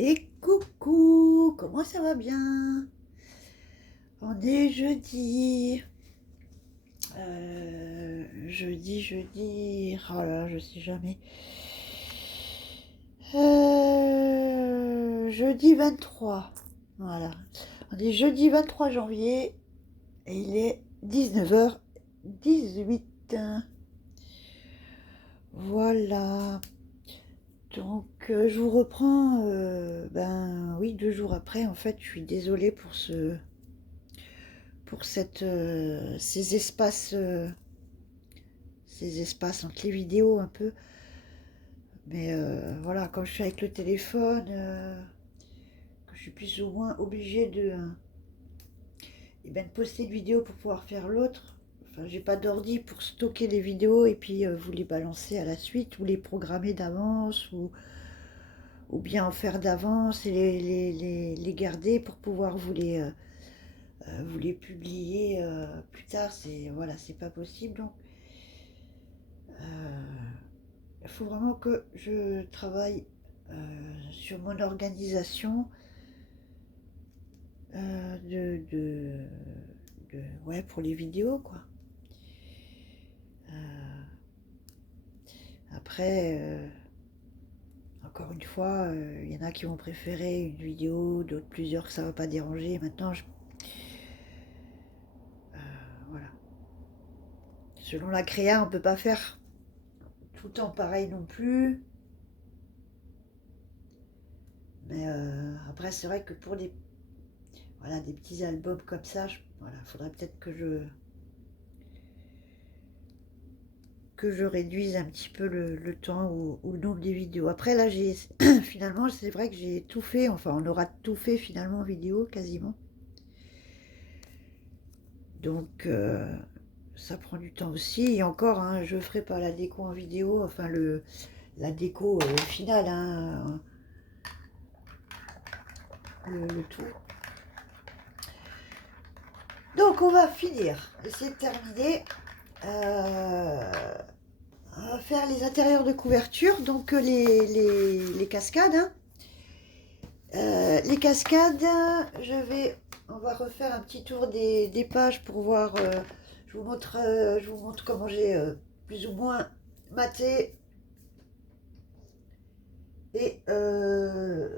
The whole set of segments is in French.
Et coucou, comment ça va bien? On est jeudi. Jeudi. Oh là là, je sais jamais. Jeudi 23. Voilà. On est jeudi 23 janvier et il est 19h18. Voilà. Donc, je vous reprends. Ben oui, 2 jours après. En fait, je suis désolée pour ces espaces entre les vidéos un peu. Mais voilà, quand je suis avec le téléphone, que je suis plus ou moins obligée de poster une vidéo pour pouvoir faire l'autre. Enfin, j'ai pas d'ordi pour stocker les vidéos et puis vous les balancer à la suite ou les programmer d'avance ou bien en faire d'avance et les garder pour pouvoir vous les publier plus tard. Voilà, c'est pas possible. Donc, il faut vraiment que je travaille sur mon organisation euh, de, de, ouais, pour les vidéos, quoi. Euh, après, encore une fois, il y en a qui vont préférer une vidéo, d'autres plusieurs que ça va pas déranger. Maintenant, voilà. Selon la créa, on peut pas faire tout le temps pareil non plus. Mais après, c'est vrai que pour voilà, des petits albums comme ça, voilà, faudrait peut-être que je réduise un petit peu le temps ou le nombre des vidéos. Après, là, finalement, c'est vrai que j'ai tout fait. Enfin, on aura tout fait finalement en vidéo, quasiment. Donc, ça prend du temps aussi. Et encore, hein, je ne ferai pas la déco en vidéo. Enfin, la déco finale, hein, le tout. Donc, on va finir. Essayer de terminer. On va faire les intérieurs de couverture. Donc, les cascades, hein. Les cascades, on va refaire un petit tour des pages pour voir. Je vous montre comment j'ai plus ou moins maté et, euh,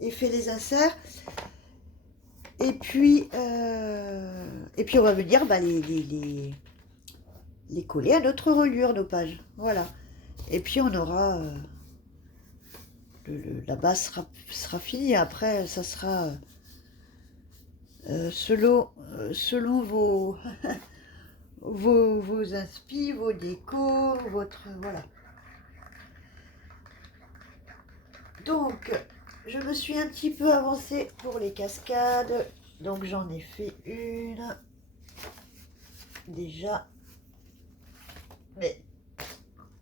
et fait les inserts. Et puis on va venir les coller à notre reliure, nos pages. Voilà. Et puis on aura la base sera finie. Après, ça sera selon vos inspi, vos décos, votre... Voilà. Donc, je me suis un petit peu avancée pour les cascades. Donc, j'en ai fait une. Déjà. Mais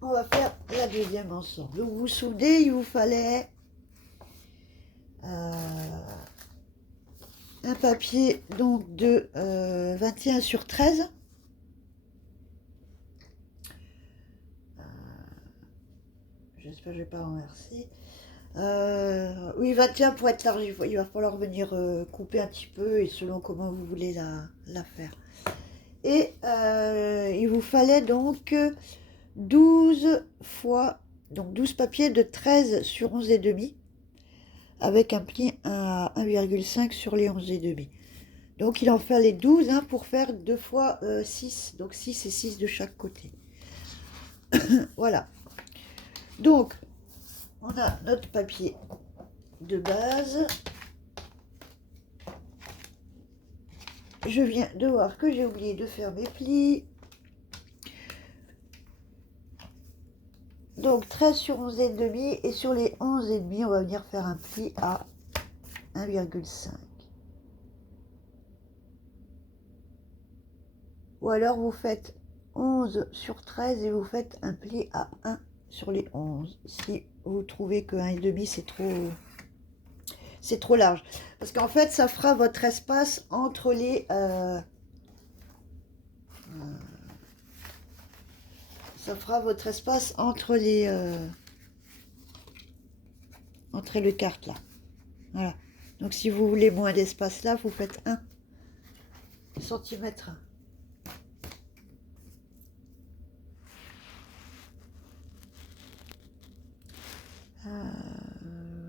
on va faire la deuxième ensemble. Vous vous souvenez, il vous fallait un papier donc de 21 sur 13. J'espère que je ne vais pas renverser. Oui, 21 pour être large, il va falloir venir couper un petit peu et selon comment vous voulez la faire. Et il vous fallait donc 12 fois, donc 12 papiers de 13 sur 11 et demi, avec un pli à 1,5 sur les 11 et demi. Donc il en fallait 12 hein, pour faire 2 fois 6, donc 6 et 6 de chaque côté. Voilà. Donc, on a notre papier de base. Je viens de voir que j'ai oublié de faire mes plis. Donc 13 sur 11 et demi et sur les 11 et demi, on va venir faire un pli à 1,5. Ou alors vous faites 11 sur 13 et vous faites un pli à 1 sur les 11. Si vous trouvez que 1,5 c'est trop large. Parce qu'en fait, ça fera votre espace entre entre les cartes là. Voilà. Donc si vous voulez moins d'espace là, vous faites 1 centimètre.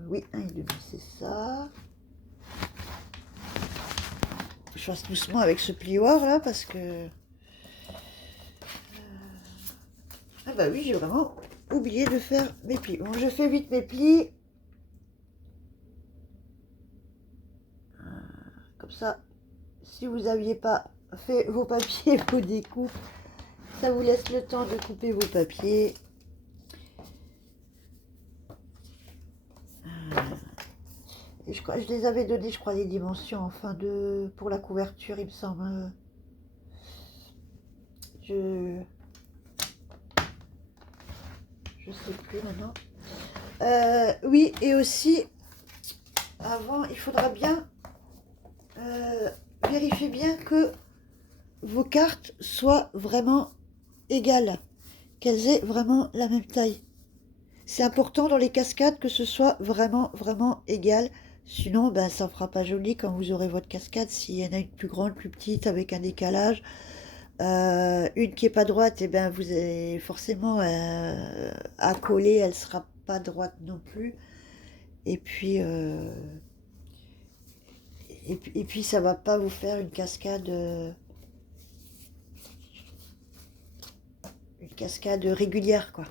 Oui, 1,5, c'est ça. Je fasse doucement avec ce plioir là parce que... Ah bah oui, j'ai vraiment oublié de faire mes plis. Bon, je fais vite mes plis. Comme ça, si vous n'aviez pas fait vos papiers, vos découpes, ça vous laisse le temps de couper vos papiers. Et je les avais donné, je crois, les dimensions enfin pour la couverture, il me semble. Je sais plus maintenant. Oui, et aussi, avant, il faudra bien vérifier bien que vos cartes soient vraiment égales, qu'elles aient vraiment la même taille. C'est important dans les cascades que ce soit vraiment, vraiment égal. Sinon, ben, ça ne fera pas joli quand vous aurez votre cascade. S'il y en a une plus grande, plus petite, avec un décalage. Une qui n'est pas droite, et ben, vous avez forcément à coller, elle ne sera pas droite non plus. Et puis, ça ne va pas vous faire une cascade régulière, quoi.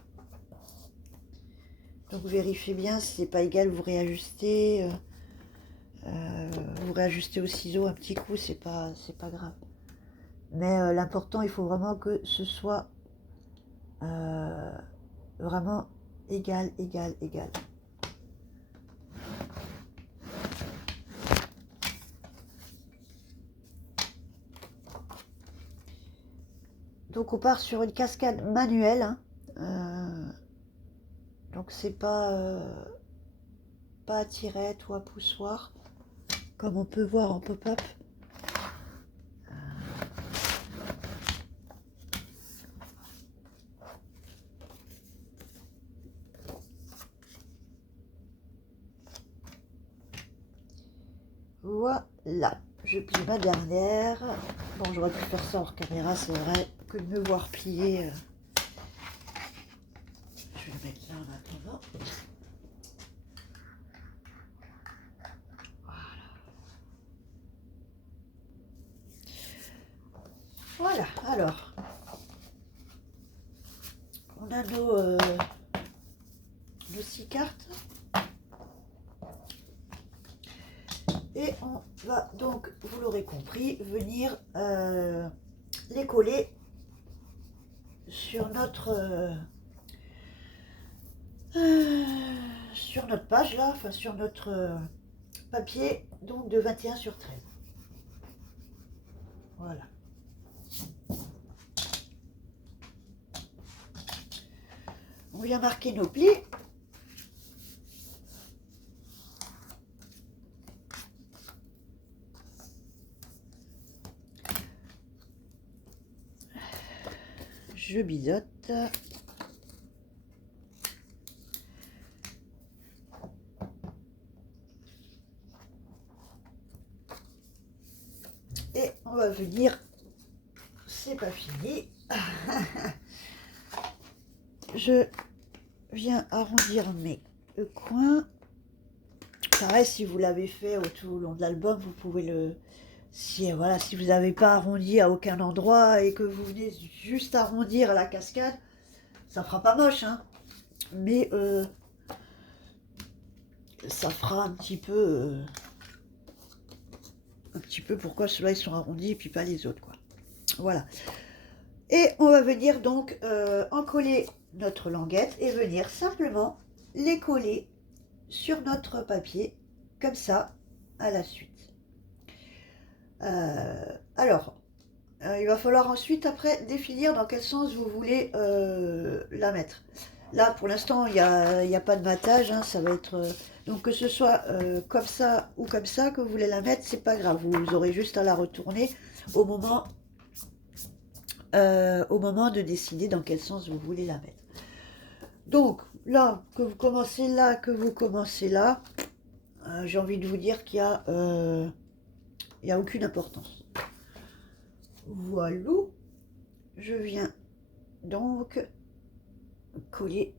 Donc vérifiez bien, si c'est pas égal, vous réajustez. Vous réajustez au ciseau un petit coup, c'est pas grave. Mais l'important, il faut vraiment que ce soit vraiment égal, égal, égal. Donc on part sur une cascade manuelle. Hein. Donc c'est pas à tirette ou à poussoir, comme on peut voir en pop-up. Voilà, je plie ma dernière. Bon, j'aurais pu faire ça hors caméra, c'est vrai, que de me voir plier. Je vais le mettre là en attendant. Voilà, alors, on a nos 6 cartes. Et on va donc, vous l'aurez compris, venir les coller sur notre page là, enfin sur notre papier, donc de 21 sur 13. Voilà. On vient marquer nos plis. Je biseaute. Et on va venir, c'est pas fini. Je viens arrondir mes coins. Pareil, si vous l'avez fait tout au long de l'album, vous pouvez le... Si vous n'avez pas arrondi à aucun endroit et que vous venez juste arrondir la cascade, ça fera pas moche, hein. Mais ça fera un petit peu pourquoi ceux-là ils sont arrondis et puis pas les autres, quoi. Voilà. Et on va venir donc encoller notre languette et venir simplement les coller sur notre papier, comme ça, à la suite. Alors, il va falloir ensuite, après, définir dans quel sens vous voulez la mettre. Là, pour l'instant, il n'y a pas de matage, hein, ça va être... donc, que ce soit comme ça ou comme ça que vous voulez la mettre, c'est pas grave. Vous aurez juste à la retourner au moment de décider dans quel sens vous voulez la mettre. Donc, là, que vous commencez là, que vous commencez là, j'ai envie de vous dire qu'il y a aucune importance. Voilà, je viens donc coller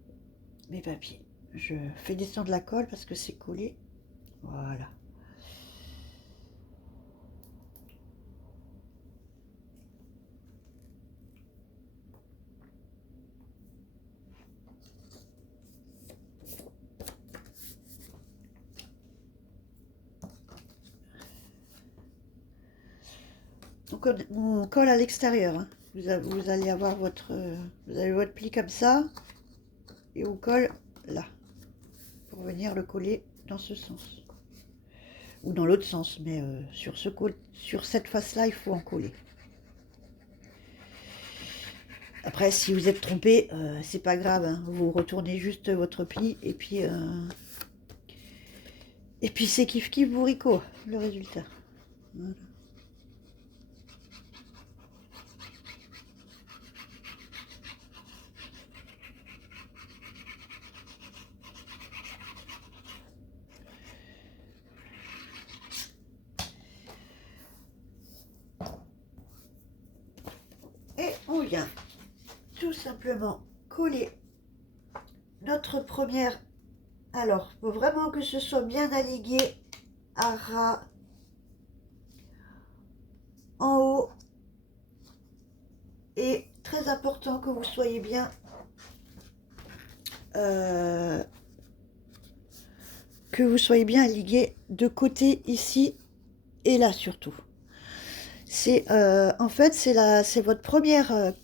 mes papiers. Je fais descendre la colle parce que c'est collé. Voilà. On colle à l'extérieur. Hein. Vous allez avoir vous avez votre pli comme ça et on colle là pour venir le coller dans ce sens ou dans l'autre sens, mais sur cette face-là, il faut en coller. Après, si vous êtes trompé, c'est pas grave. Hein. Vous retournez juste votre pli et puis c'est kiff kiff bourricot le résultat. Voilà. Et on vient tout simplement coller notre première. Alors, il faut vraiment que ce soit bien aligné à ras en haut. Et très important que vous soyez bien aligné de côté ici et là surtout. C'est en fait c'est votre première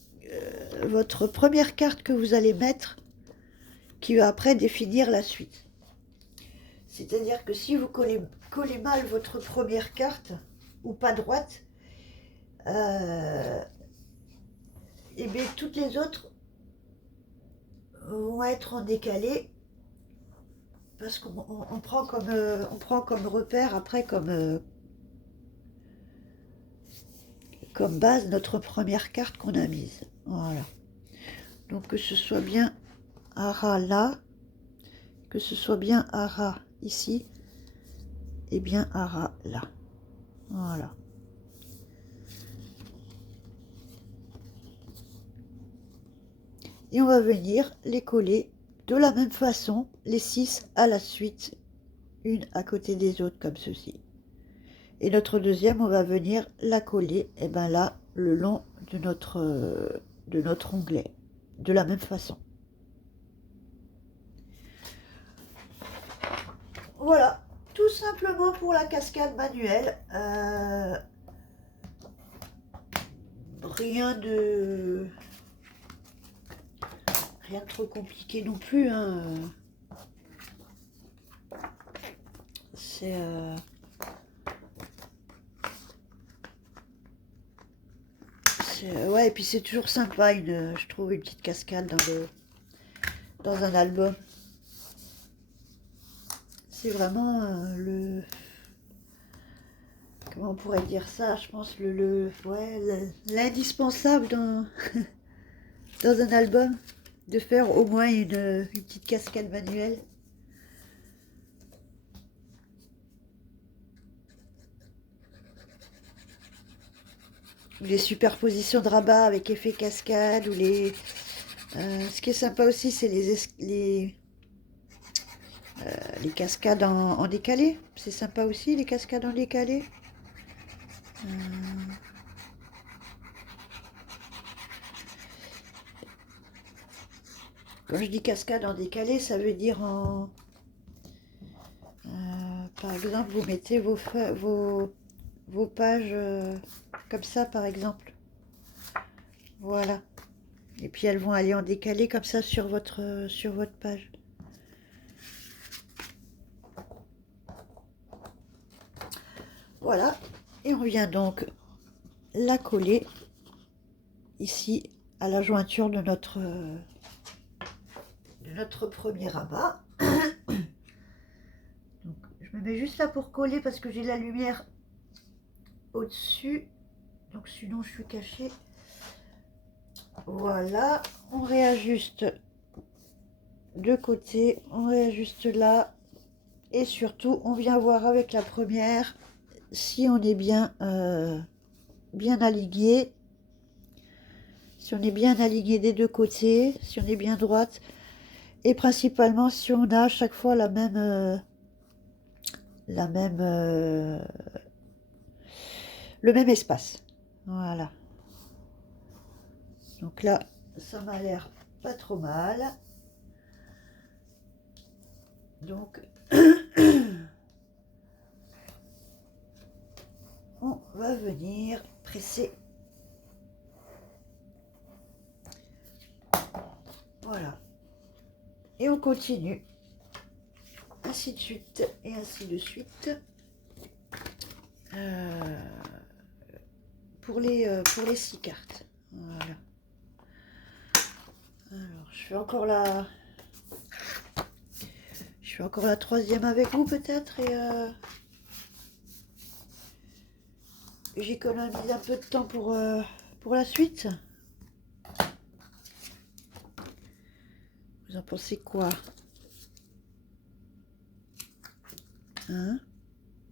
carte que vous allez mettre qui va après définir la suite. C'est-à-dire que si vous collez mal votre première carte ou pas droite, et bien toutes les autres vont être en décalé parce qu'on prend comme repère après comme base notre première carte qu'on a mise. Voilà. Donc que ce soit bien à ras là, que ce soit bien à ras ici, et bien à ras là. Voilà. Et on va venir les coller de la même façon, les 6 à la suite, une à côté des autres comme ceci. Et notre deuxième, on va venir la coller, et bien là, le long de notre onglet, de la même façon. Voilà, tout simplement pour la cascade manuelle. Rien de trop compliqué non plus. Hein. C'est ouais, et puis c'est toujours sympa, je trouve, une petite cascade dans un album. C'est vraiment comment on pourrait dire ça, je pense, l'indispensable dans, dans un album, de faire au moins une petite cascade manuelle. Ou les superpositions de rabat avec effet cascade, ou ce qui est sympa aussi, c'est les cascades en décalé. C'est sympa aussi, les cascades en décalé. Quand je dis cascade en décalé, ça veut dire par exemple, vous mettez vos pages comme ça, par exemple. Voilà. Et puis elles vont aller en décalé comme ça sur votre page. Voilà. Et on vient donc la coller ici à la jointure de notre premier rabat. Donc, je me mets juste là pour coller parce que j'ai la lumière au-dessus. Donc sinon je suis cachée. Voilà, on réajuste de côté, on réajuste là. Et surtout, on vient voir avec la première si on est bien aligné. Si on est bien aligné des deux côtés, si on est bien droite. Et principalement si on a à chaque fois le même espace. Voilà. Donc là, ça m'a l'air pas trop mal. Donc, on va venir presser. Voilà. Et on continue. Ainsi de suite et ainsi de suite. Pour les 6 cartes. Voilà. Alors, je fais encore la troisième avec vous peut-être et j'économise un peu de temps pour la suite. Vous en pensez quoi? Hein?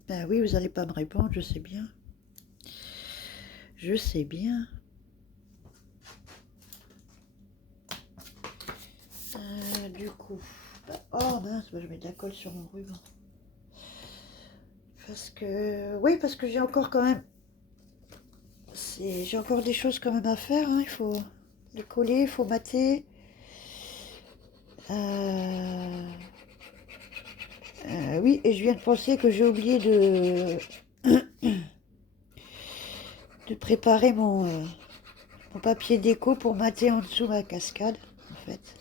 Ben oui, vous n'allez pas me répondre, je sais bien. Je sais bien. Du coup... oh mince, je mets de la colle sur mon ruban. Parce que... oui, parce que j'ai encore quand même... j'ai encore des choses quand même à faire. Hein. Il faut les coller, il faut mater. Oui, et je viens de penser que j'ai oublié de... de préparer mon papier déco pour mater en dessous ma cascade, en fait.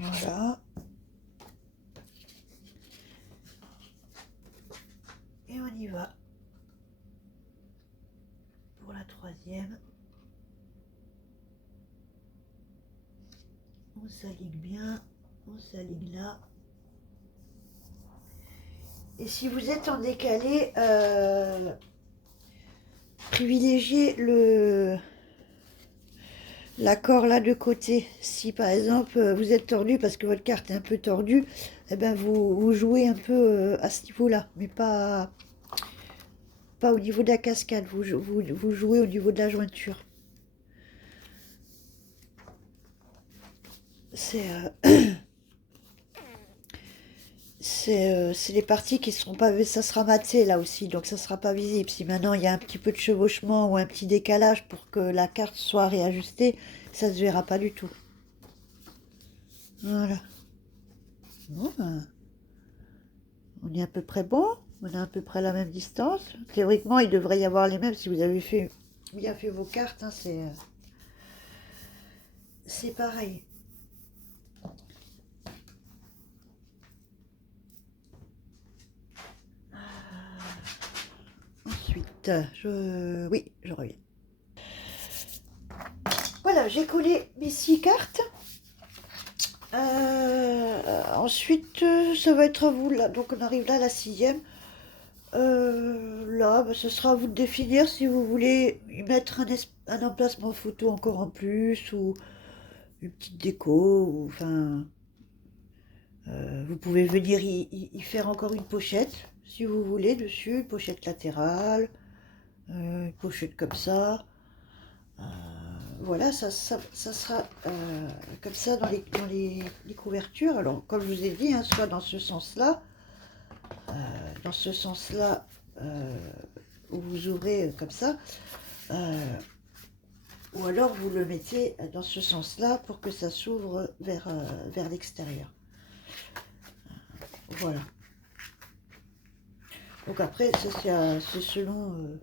Voilà. Et on y va. Pour la troisième. On s'aligne bien. On s'aligne là. Et si vous êtes en décalé, privilégiez l'accord là de côté. Si par exemple vous êtes tordu parce que votre carte est un peu tordue, eh ben vous jouez un peu à ce niveau-là, mais pas au niveau de la cascade, vous jouez au niveau de la jointure. C'est les parties qui ne seront pas... ça sera maté là aussi, donc ça ne sera pas visible. Si maintenant il y a un petit peu de chevauchement ou un petit décalage pour que la carte soit réajustée, ça ne se verra pas du tout. Voilà. Bon, ben, on est à peu près bon. On a à peu près la même distance. Théoriquement, il devrait y avoir les mêmes si vous avez bien fait vos cartes. Hein, c'est pareil. Ensuite, oui, je reviens. Voilà, j'ai collé mes 6 cartes. Ensuite, ça va être à vous là. Donc on arrive là à la 6e. Là, bah, ce sera à vous de définir si vous voulez y mettre un emplacement photo encore en plus ou une petite déco. Ou, enfin, vous pouvez venir y faire encore une pochette si vous voulez dessus, une pochette latérale, une pochette comme ça. Voilà, ça sera comme ça dans les couvertures. Alors, comme je vous ai dit, hein, soit dans ce sens-là, où vous ouvrez comme ça, ou alors vous le mettez dans ce sens-là pour que ça s'ouvre vers l'extérieur. Voilà. Donc après, ça c'est selon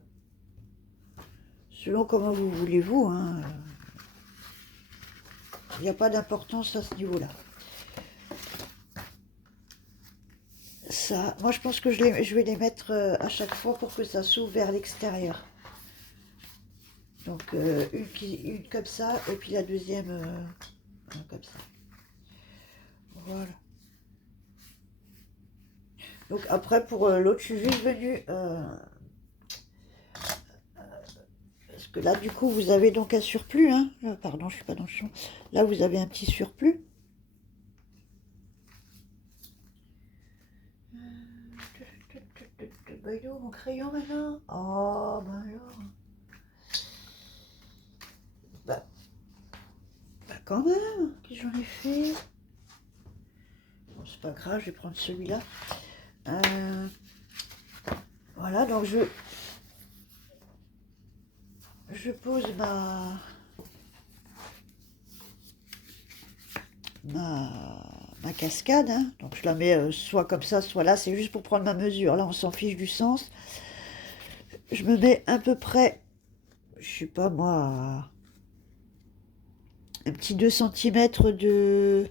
comment vous voulez vous. Hein. Il n'y a pas d'importance à ce niveau-là. Ça, moi je pense que je vais les mettre à chaque fois pour que ça s'ouvre vers l'extérieur. Donc une comme ça et puis la deuxième comme ça. Voilà. Donc après, pour l'autre, je suis juste venue... parce que là, du coup, vous avez donc un surplus. Hein. Pardon, je suis pas dans le champ. Là, vous avez un petit surplus. Bah, il est où mon crayon maintenant? Oh, ben alors. Bah quand même, qu'est-ce que j'en ai fait? Bon, c'est pas grave, je vais prendre celui-là. Voilà, donc je pose ma cascade. Hein. Donc je la mets soit comme ça, soit là. C'est juste pour prendre ma mesure. Là, on s'en fiche du sens. Je me mets à peu près, je sais pas moi, un petit 2 centimètres de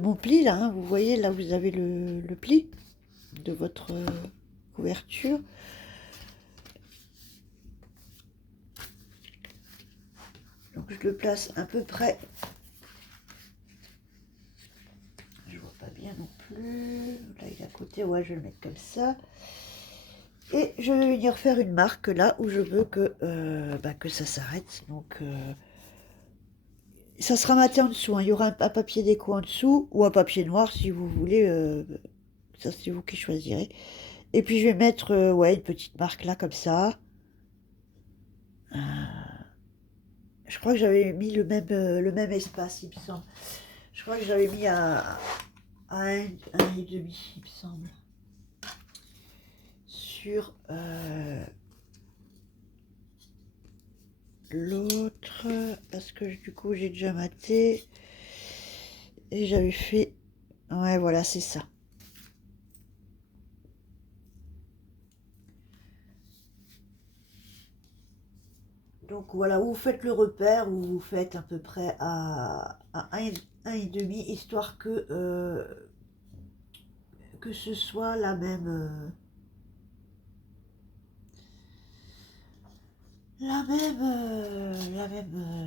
mon pli, là. Hein. Vous voyez, là, vous avez le pli de votre couverture. Donc je le place à peu près. Je vois pas bien non plus. Là il est à côté, ouais, je vais le mettre comme ça. Et je vais venir faire une marque là où je veux que ça s'arrête. Donc ça sera maté en dessous. Hein. Il y aura un papier déco en dessous ou un papier noir si vous voulez. Ça c'est vous qui choisirez. Et puis je vais mettre ouais, une petite marque là comme ça. Je crois que j'avais mis le même espace, il me semble. Je crois que j'avais mis à 1,5, il me semble. Sur l'autre, parce que du coup j'ai déjà maté. Et j'avais fait... Ouais, voilà, c'est ça. Donc voilà, vous faites le repère, vous faites à peu près à 1,5, histoire que ce soit la même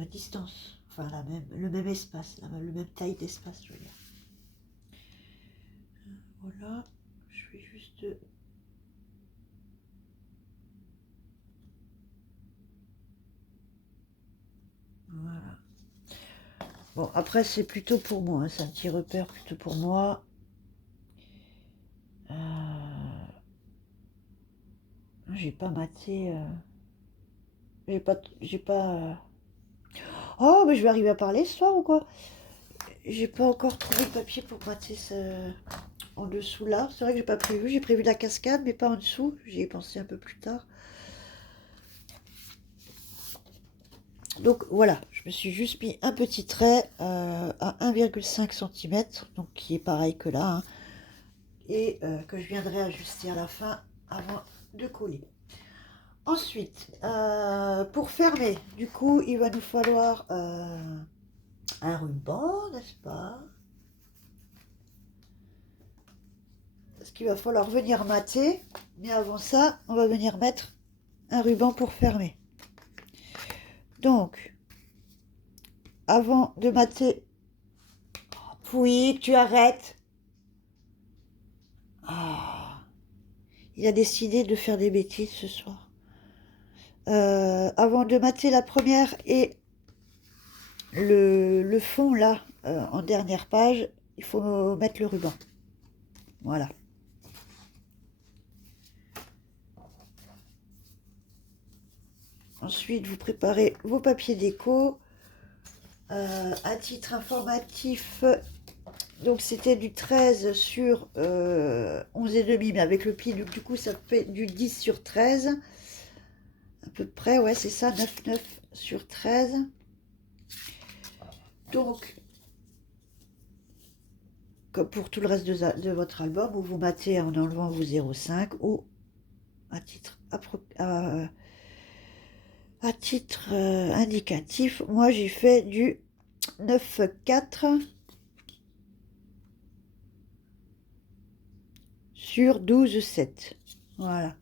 distance, enfin le même espace, le même taille d'espace, je veux dire. Voilà, je vais juste... Voilà. Bon, après, c'est plutôt pour moi, hein, c'est un petit repère plutôt pour moi. J'ai pas maté... J'ai pas... Oh, mais je vais arriver à parler ce soir ou quoi? J'ai pas encore trouvé le papier pour mater en dessous là. C'est vrai que j'ai pas prévu. J'ai prévu la cascade, mais pas en dessous. J'y ai pensé un peu plus tard. Donc voilà, je me suis juste mis un petit trait à 1,5 cm, donc qui est pareil que là, hein, et que je viendrai ajuster à la fin avant de coller. Ensuite, pour fermer, du coup, il va nous falloir un ruban, n'est-ce pas? Parce qu'il va falloir venir mater, mais avant ça, on va venir mettre un ruban pour fermer. Donc, avant de mater... Oui, tu arrêtes. Ah, il a décidé de faire des bêtises ce soir. Avant de mater la première et le fond, là, en dernière page, il faut mettre le ruban. Voilà. Ensuite, vous préparez vos papiers déco. À titre informatif, donc c'était du 13 sur 11,5, mais avec le pli, du coup, ça fait du 10 sur 13. À peu près, ouais, c'est ça, 9 sur 13. Donc, comme pour tout le reste de votre album, où vous matez en enlevant vos 0,5 ou à titre indicatif, moi j'ai fait du 9,4 sur 12,7. Voilà.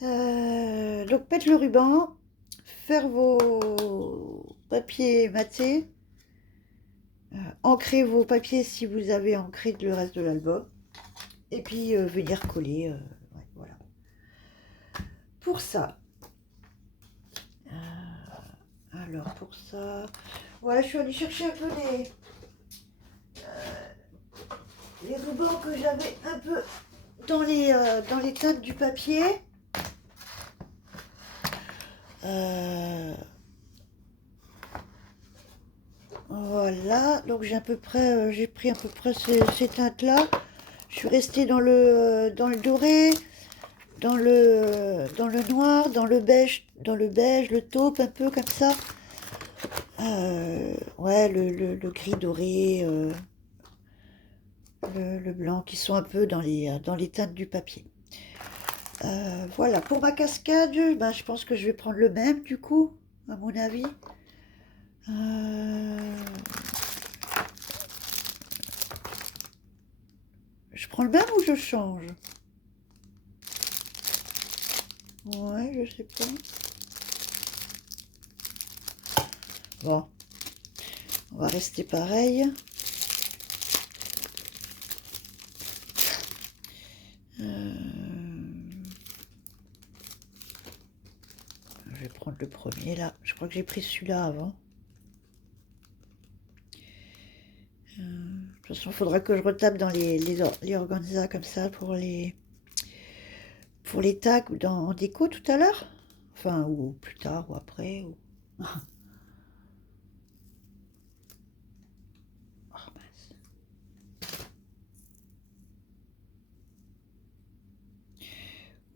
Donc mettre le ruban, faire vos papiers matés, ancrer vos papiers si vous avez ancré le reste de l'album. Et puis venir coller. Ouais, voilà. Pour ça. Alors pour ça. Voilà, je suis allée chercher un peu les rubans que j'avais un peu dans les teintes du papier. Voilà, donc j'ai j'ai pris à peu près ces teintes-là. Je suis restée dans le doré, dans le noir, dans le beige, le taupe, un peu comme ça. Ouais, le gris doré, le blanc, qui sont un peu dans les teintes du papier. Voilà, pour ma cascade, ben, je pense que je vais prendre le même du coup, à mon avis. Je prends le même ou je change? Ouais, je sais pas. Bon, on va rester pareil. Je vais prendre le premier là. Je crois que j'ai pris celui-là avant. De toute façon, il faudra que je retape dans les organza comme ça pour les tags en déco tout à l'heure. Enfin, ou plus tard, ou après. Ou... Oh, mince.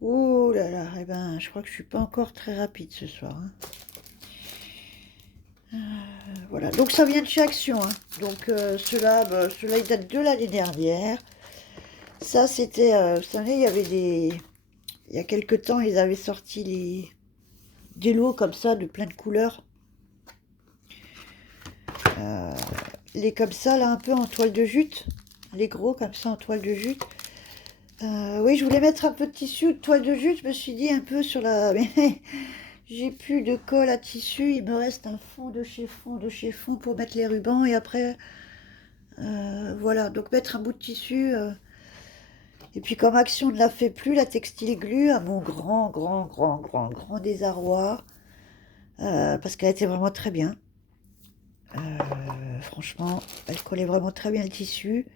Ouh là là, eh ben, je crois que je suis pas encore très rapide ce soir. Hein. Voilà, donc ça vient de chez Action. Hein. Donc ceux-là, ils datent de l'année dernière. Ça, c'était, vous savez, il y avait il y a quelques temps, ils avaient sorti des lots comme ça, de plein de couleurs. Les comme ça, là, un peu en toile de jute. Les gros, comme ça, en toile de jute. Oui, je voulais mettre un peu de tissu de toile de jute. Je me suis dit un peu sur la... Mais j'ai plus de colle à tissu. Il me reste un fond de chez fond pour mettre les rubans. Et après, voilà. Donc, mettre un bout de tissu... Et puis comme Action ne la fait plus, la Textile Glue, à mon grand désarroi, parce qu'elle était vraiment très bien. Franchement, elle collait vraiment très bien le tissu.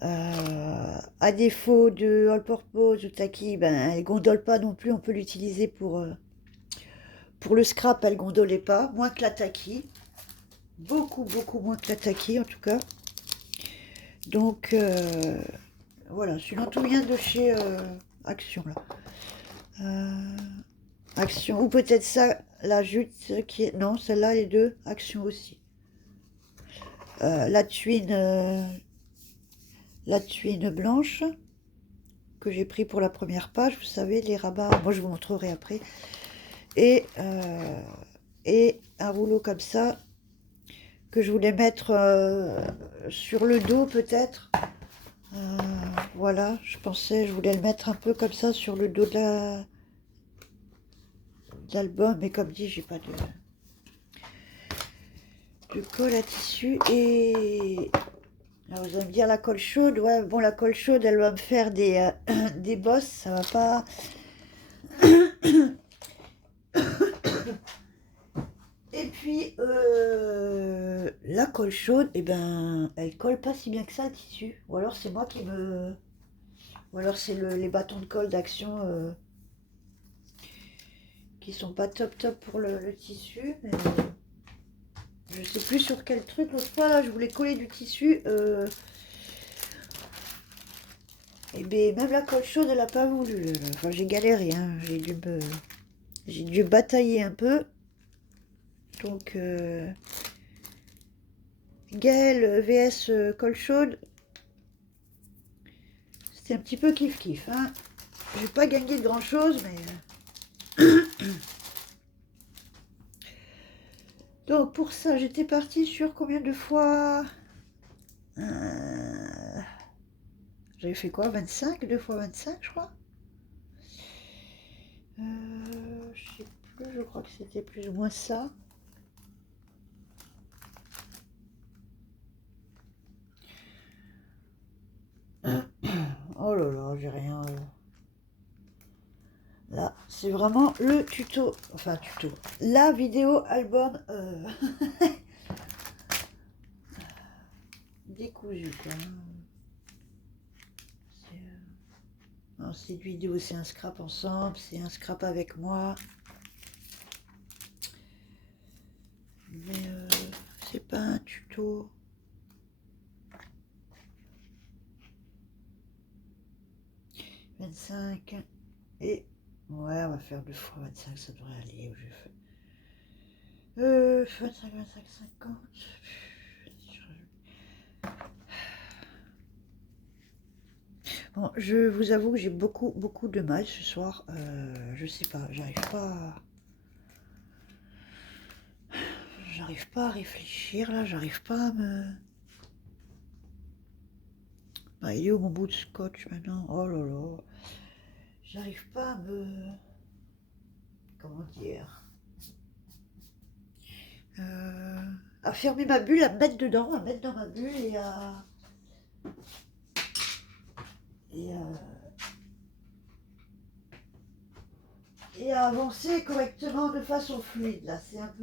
À défaut de All Purpose ou Taki, ben, elle gondole pas non plus, on peut l'utiliser pour le scrap, elle gondolait pas, moins que la Taki. Beaucoup moins que la Taki en tout cas. Donc voilà, celui-là tout vient de chez Action là. Action, ou peut-être ça, la jute qui est... Non, celle-là, les deux, Action aussi. La tuine blanche, que j'ai pris pour la première page, vous savez, les rabats, moi je vous montrerai après. Et un rouleau comme ça, que je voulais mettre sur le dos peut-être. Voilà, je voulais le mettre un peu comme ça sur le dos de l'album, mais comme dit, j'ai pas de colle à tissu. Et alors vous allez me dire la colle chaude, ouais, bon, la colle chaude, elle va me faire des bosses, ça va pas. Et puis la colle chaude, et ben, elle colle pas si bien que ça le tissu. Ou alors c'est moi ou alors c'est les bâtons de colle d'Action qui sont pas top pour le tissu. Mais je sais plus sur quel truc. L'autre fois là, je voulais coller du tissu. Et ben même la colle chaude, elle a pas voulu. Enfin, j'ai galéré, hein. J'ai dû batailler un peu. Donc Gaël vs colle chaude, c'était un petit peu kiff. Hein. J'ai pas gagné de grand chose, mais. Donc pour ça, j'étais partie sur combien de fois J'avais fait quoi, 25, 2 fois 25, je crois. Je sais plus, je crois que c'était plus ou moins ça. Oh là là, j'ai rien. Là, c'est vraiment le tuto. Enfin, tuto. La vidéo album décousu, quoi. Non, cette vidéo, c'est un scrap ensemble, c'est un scrap avec moi. Mais c'est pas un tuto. « 25 et... Ouais, on va faire 2 fois 25, ça devrait aller. 25, 25, 50. Bon, je vous avoue que j'ai beaucoup de mal ce soir. Je sais pas, j'arrive pas à réfléchir là, j'arrive pas à me... Ah, il est où mon bout de scotch maintenant? Oh là là. J'arrive pas à me... Comment dire? À fermer ma bulle, à me mettre dedans, à me mettre dans ma bulle et à... Et à... Et à avancer correctement de façon fluide. Là, c'est un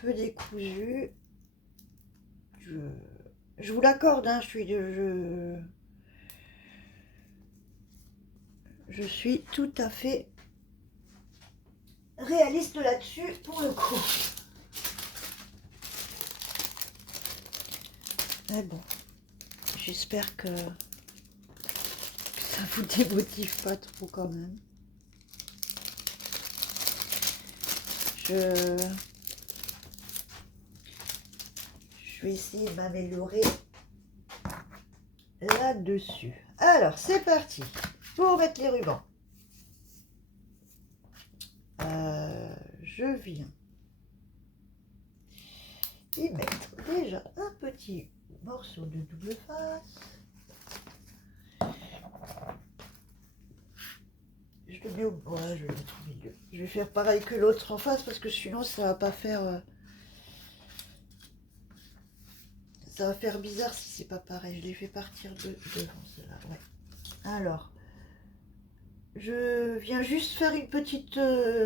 peu décousu. Je vous l'accorde, hein, je suis tout à fait réaliste là-dessus pour le coup. Mais bon, j'espère que ça vous démotive pas trop quand même. Je vais essayer de m'améliorer là-dessus. Alors, c'est parti pour mettre les rubans. Je viens y mettre déjà un petit morceau de double face. Je le mets au... Ouais, je vais le mettre au milieu. Je vais faire pareil que l'autre en face parce que sinon ça va pas faire... Ça va faire bizarre si c'est pas pareil. Je l'ai fait partir devant celle-là. Ouais. Alors, je viens juste faire une petite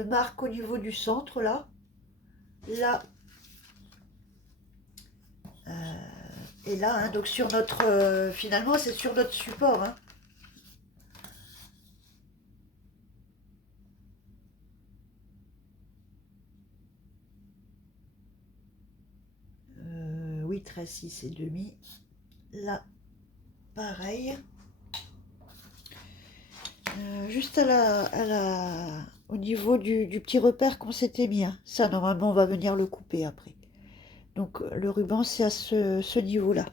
marque au niveau du centre là. Là. Et là, hein, donc sur notre... finalement, c'est sur notre support. Hein. Oui, 13,6 et demi. Là, pareil. Juste au niveau du petit repère qu'on s'était mis. Hein. Ça, normalement, on va venir le couper après. Donc, le ruban, c'est à ce niveau-là.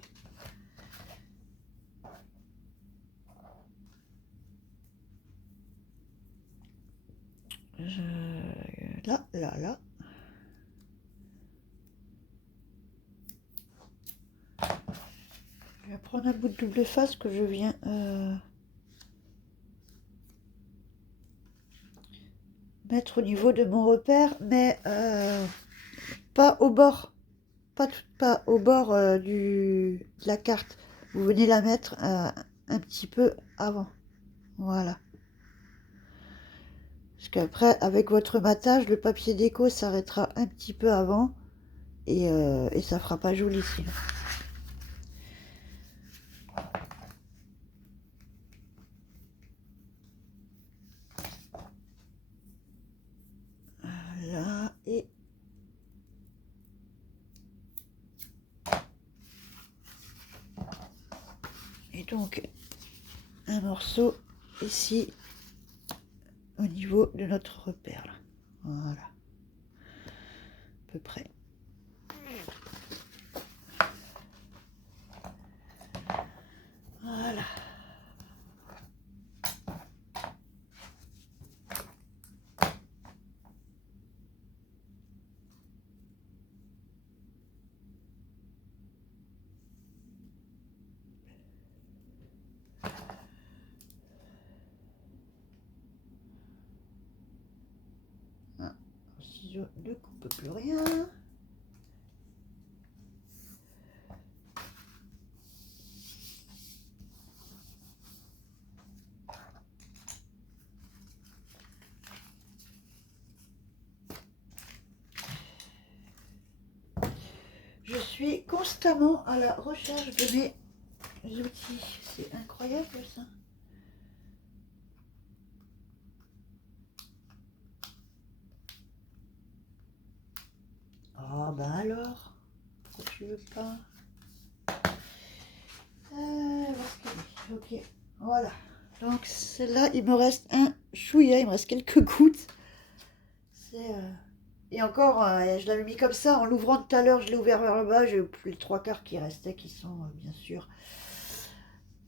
Là. Je vais prendre un bout de double face que je viens mettre au niveau de mon repère, mais pas au bord. Pas au bord de la carte. Vous venez la mettre un petit peu avant. Voilà. Parce qu'après, avec votre matage, le papier déco s'arrêtera un petit peu avant et ça fera pas joli sinon. Voilà, et donc un morceau ici au niveau de notre repère là. Voilà, à peu près. Voilà. Ah, ciseaux ne coupe plus rien. suis constamment à la recherche de mes outils. C'est incroyable ça. Ah ben alors, pourquoi tu veux pas? Ok, voilà. Donc celle-là, il me reste un chouïa, il me reste quelques gouttes. Et encore, je l'avais mis comme ça, en l'ouvrant tout à l'heure, je l'ai ouvert vers le bas, j'ai plus les trois quarts qui restaient, qui sont bien sûr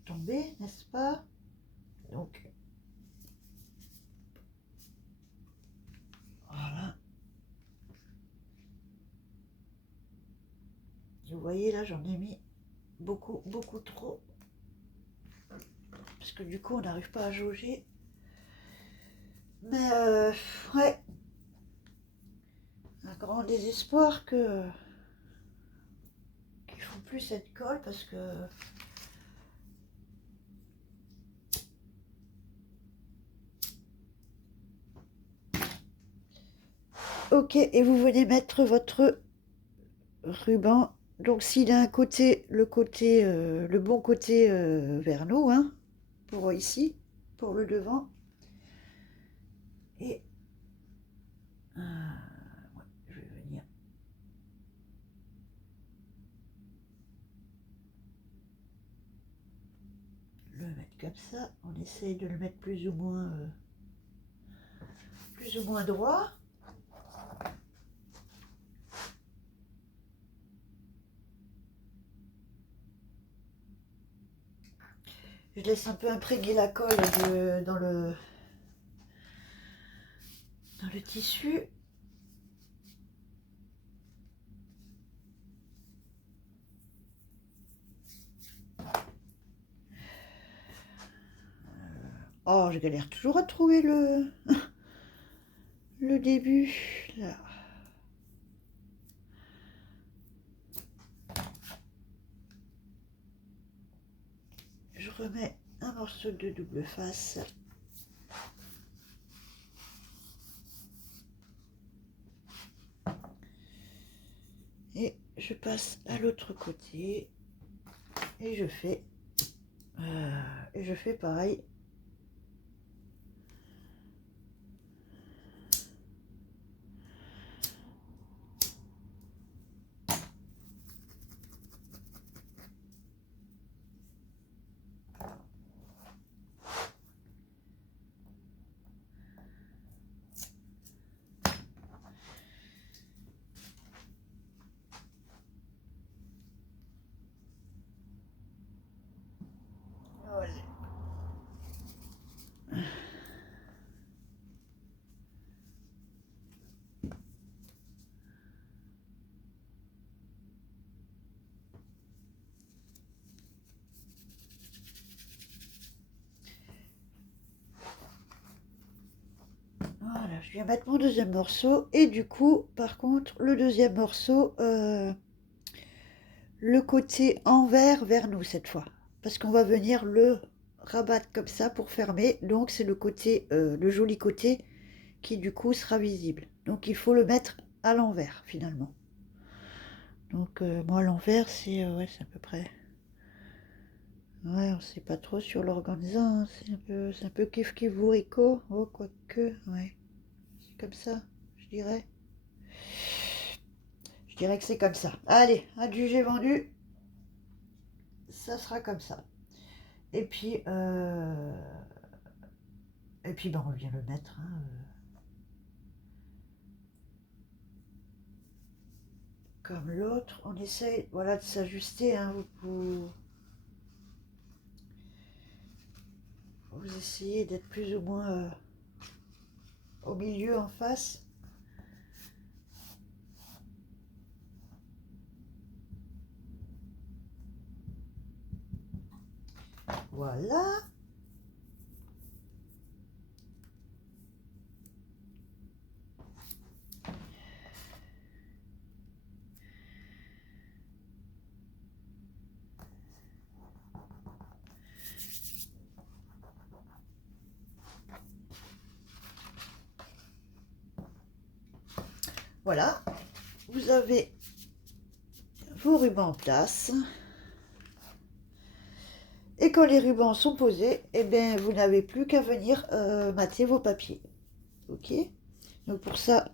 tombés, n'est-ce pas? Donc, voilà. Vous voyez là, j'en ai mis beaucoup, beaucoup trop. Parce que du coup, on n'arrive pas à jauger. Mais, ouais. Un grand désespoir que qu'ils font plus cette colle parce que... Ok, et vous venez mettre votre ruban. Donc s'il a un côté, le bon côté vers nous, hein, pour ici, pour le devant. Et ouais, je vais venir le mettre comme ça. On essaye de le mettre plus ou moins droit. Je laisse un peu imprégner la colle dans le tissu. Oh, je galère toujours à trouver le début. Là. Je remets un morceau de double face. Et je passe à l'autre côté. Et je fais pareil. Voilà. Voilà, je viens mettre mon deuxième morceau. Et du coup, par contre, le deuxième morceau, le côté envers vers nous cette fois. Parce qu'on va venir le rabattre comme ça pour fermer. Donc c'est le côté, le joli côté qui du coup sera visible. Donc il faut le mettre à l'envers finalement. Donc moi à l'envers c'est ouais, c'est à peu près... Ouais, on sait pas trop sur l'organza, hein. C'est un peu kiff kiff bourricot. Oh, quoique, ouais. C'est comme ça, je dirais. Je dirais que c'est comme ça. Allez, adjugé vendu. Ça sera comme ça. Et puis, ben, on vient le mettre. Hein, comme l'autre. On essaye, voilà, de s'ajuster. Hein, vous essayez d'être plus ou moins au milieu, en face. Voilà. Voilà. Vous avez vos rubans en place. Et quand les rubans sont posés, eh bien, vous n'avez plus qu'à venir mater vos papiers. Ok? Donc pour ça,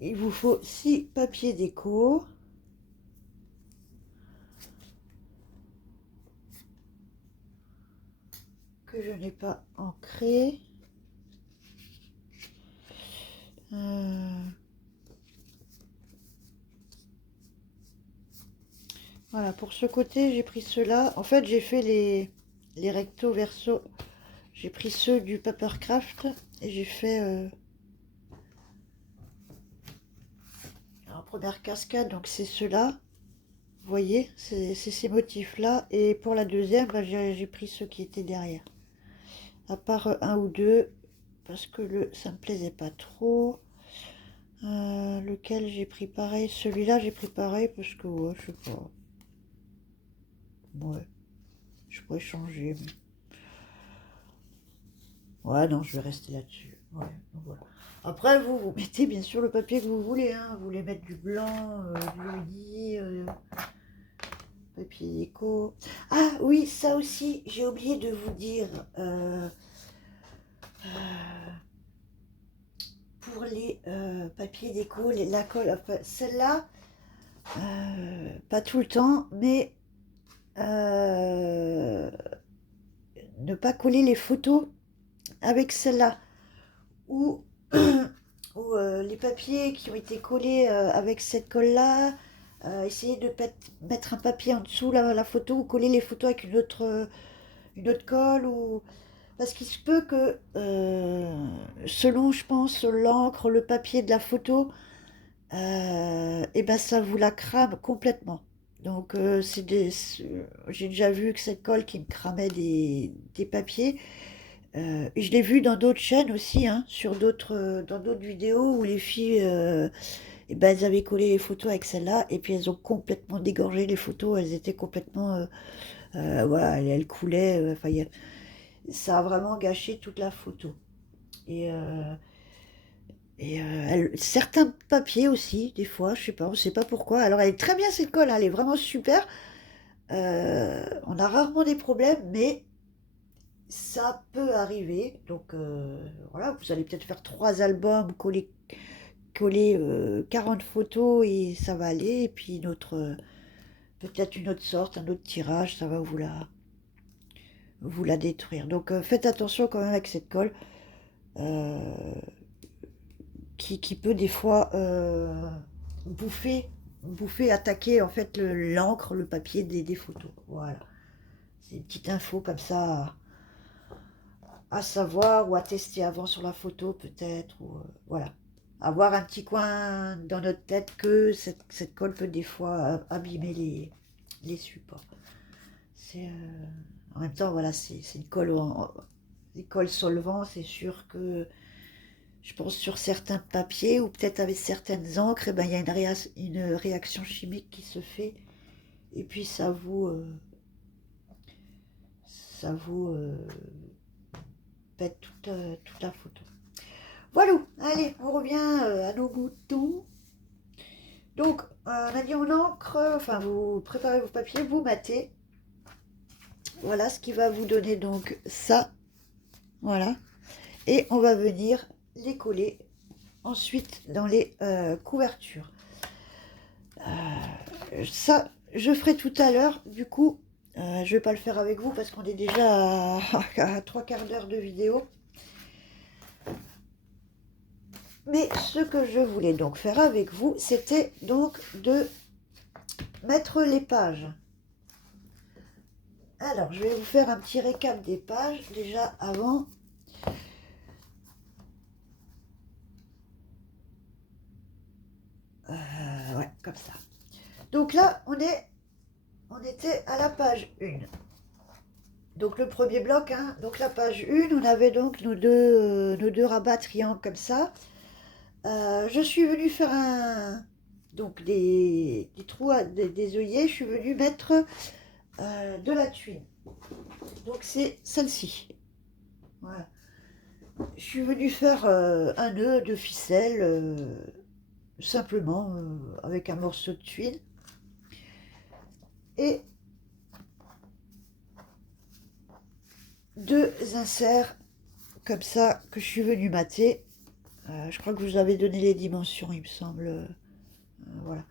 il vous faut 6 papiers déco. Que je n'ai pas ancré. Voilà, pour ce côté, j'ai pris ceux-là. En fait, j'ai fait les recto verso. J'ai pris ceux du Papercraft et j'ai fait en première cascade, donc c'est ceux-là. Vous voyez, c'est ces motifs-là. Et pour la deuxième, bah, j'ai pris ceux qui étaient derrière. À part un ou deux, parce que ça me plaisait pas trop. Lequel j'ai pris pareil. Celui-là, j'ai pris pareil parce que, ouais, je sais pas. Ouais, je pourrais changer. Mais... ouais, non, je vais rester là-dessus. Ouais, donc voilà. Après, vous mettez bien sûr le papier que vous voulez. Hein. Vous voulez mettre du blanc, du lit, papier déco. Ah oui, ça aussi, j'ai oublié de vous dire. Pour les papiers déco, la colle, enfin, celle-là, pas tout le temps, mais ne pas coller les photos avec celle-là. Ou, ou les papiers qui ont été collés avec cette colle-là, essayer de mettre un papier en dessous la photo ou coller les photos avec une autre colle. Ou... parce qu'il se peut que, selon, je pense, l'encre, le papier de la photo, et ben ça vous la crame complètement. Donc j'ai déjà vu que cette colle qui me cramait des papiers. Et je l'ai vu dans d'autres chaînes aussi, hein, dans d'autres vidéos où les filles, eh ben, elles avaient collé les photos avec celle-là et puis elles ont complètement dégorgé les photos. Elles étaient complètement, voilà, elles coulaient. Enfin, ça a vraiment gâché toute la photo. Et, certains papiers aussi, des fois, je sais pas, on sait pas pourquoi. Alors elle est très bien cette colle, hein, elle est vraiment super. On a rarement des problèmes, mais ça peut arriver. Donc voilà, vous allez peut-être faire 3 albums, coller 40 photos et ça va aller. Et puis peut-être une autre sorte, un autre tirage, ça va vous la détruire. Donc faites attention quand même avec cette colle. Euh, qui peut des fois bouffer, attaquer en fait l'encre, le papier des photos. Voilà. C'est une petite info comme ça à savoir ou à tester avant sur la photo peut-être. Ou, voilà. Avoir un petit coin dans notre tête que cette colle peut des fois abîmer les supports. En même temps, voilà, c'est une colle, les colles solvant, c'est sûr que je pense sur certains papiers ou peut-être avec certaines encres, eh ben, il y a une réaction chimique qui se fait et puis ça vous pète toute la photo. Voilà, allez, on revient à nos moutons. Donc, on a dit on encre, enfin vous préparez vos papiers, vous matez. Voilà ce qui va vous donner donc ça. Voilà. Et on va venir les coller ensuite dans les couvertures. Ça, je ferai tout à l'heure. Du coup, je ne vais pas le faire avec vous parce qu'on est déjà à 3/4 d'heure de vidéo. Mais ce que je voulais donc faire avec vous, c'était donc de mettre les pages. Alors, je vais vous faire un petit récap des pages déjà avant. Ouais, comme ça. Donc là, on était à la page 1. Donc le premier bloc, hein, donc la page 1, on avait donc nos deux rabats triangles comme ça. Je suis venue faire donc des trous, des œillets, je suis venue mettre de la tuile. Donc c'est celle-ci. Voilà. Je suis venue faire un nœud de ficelle simplement avec un morceau de tuile. Et 2 inserts comme ça que je suis venue mater. Je crois que je vous avais donné les dimensions, il me semble. Voilà.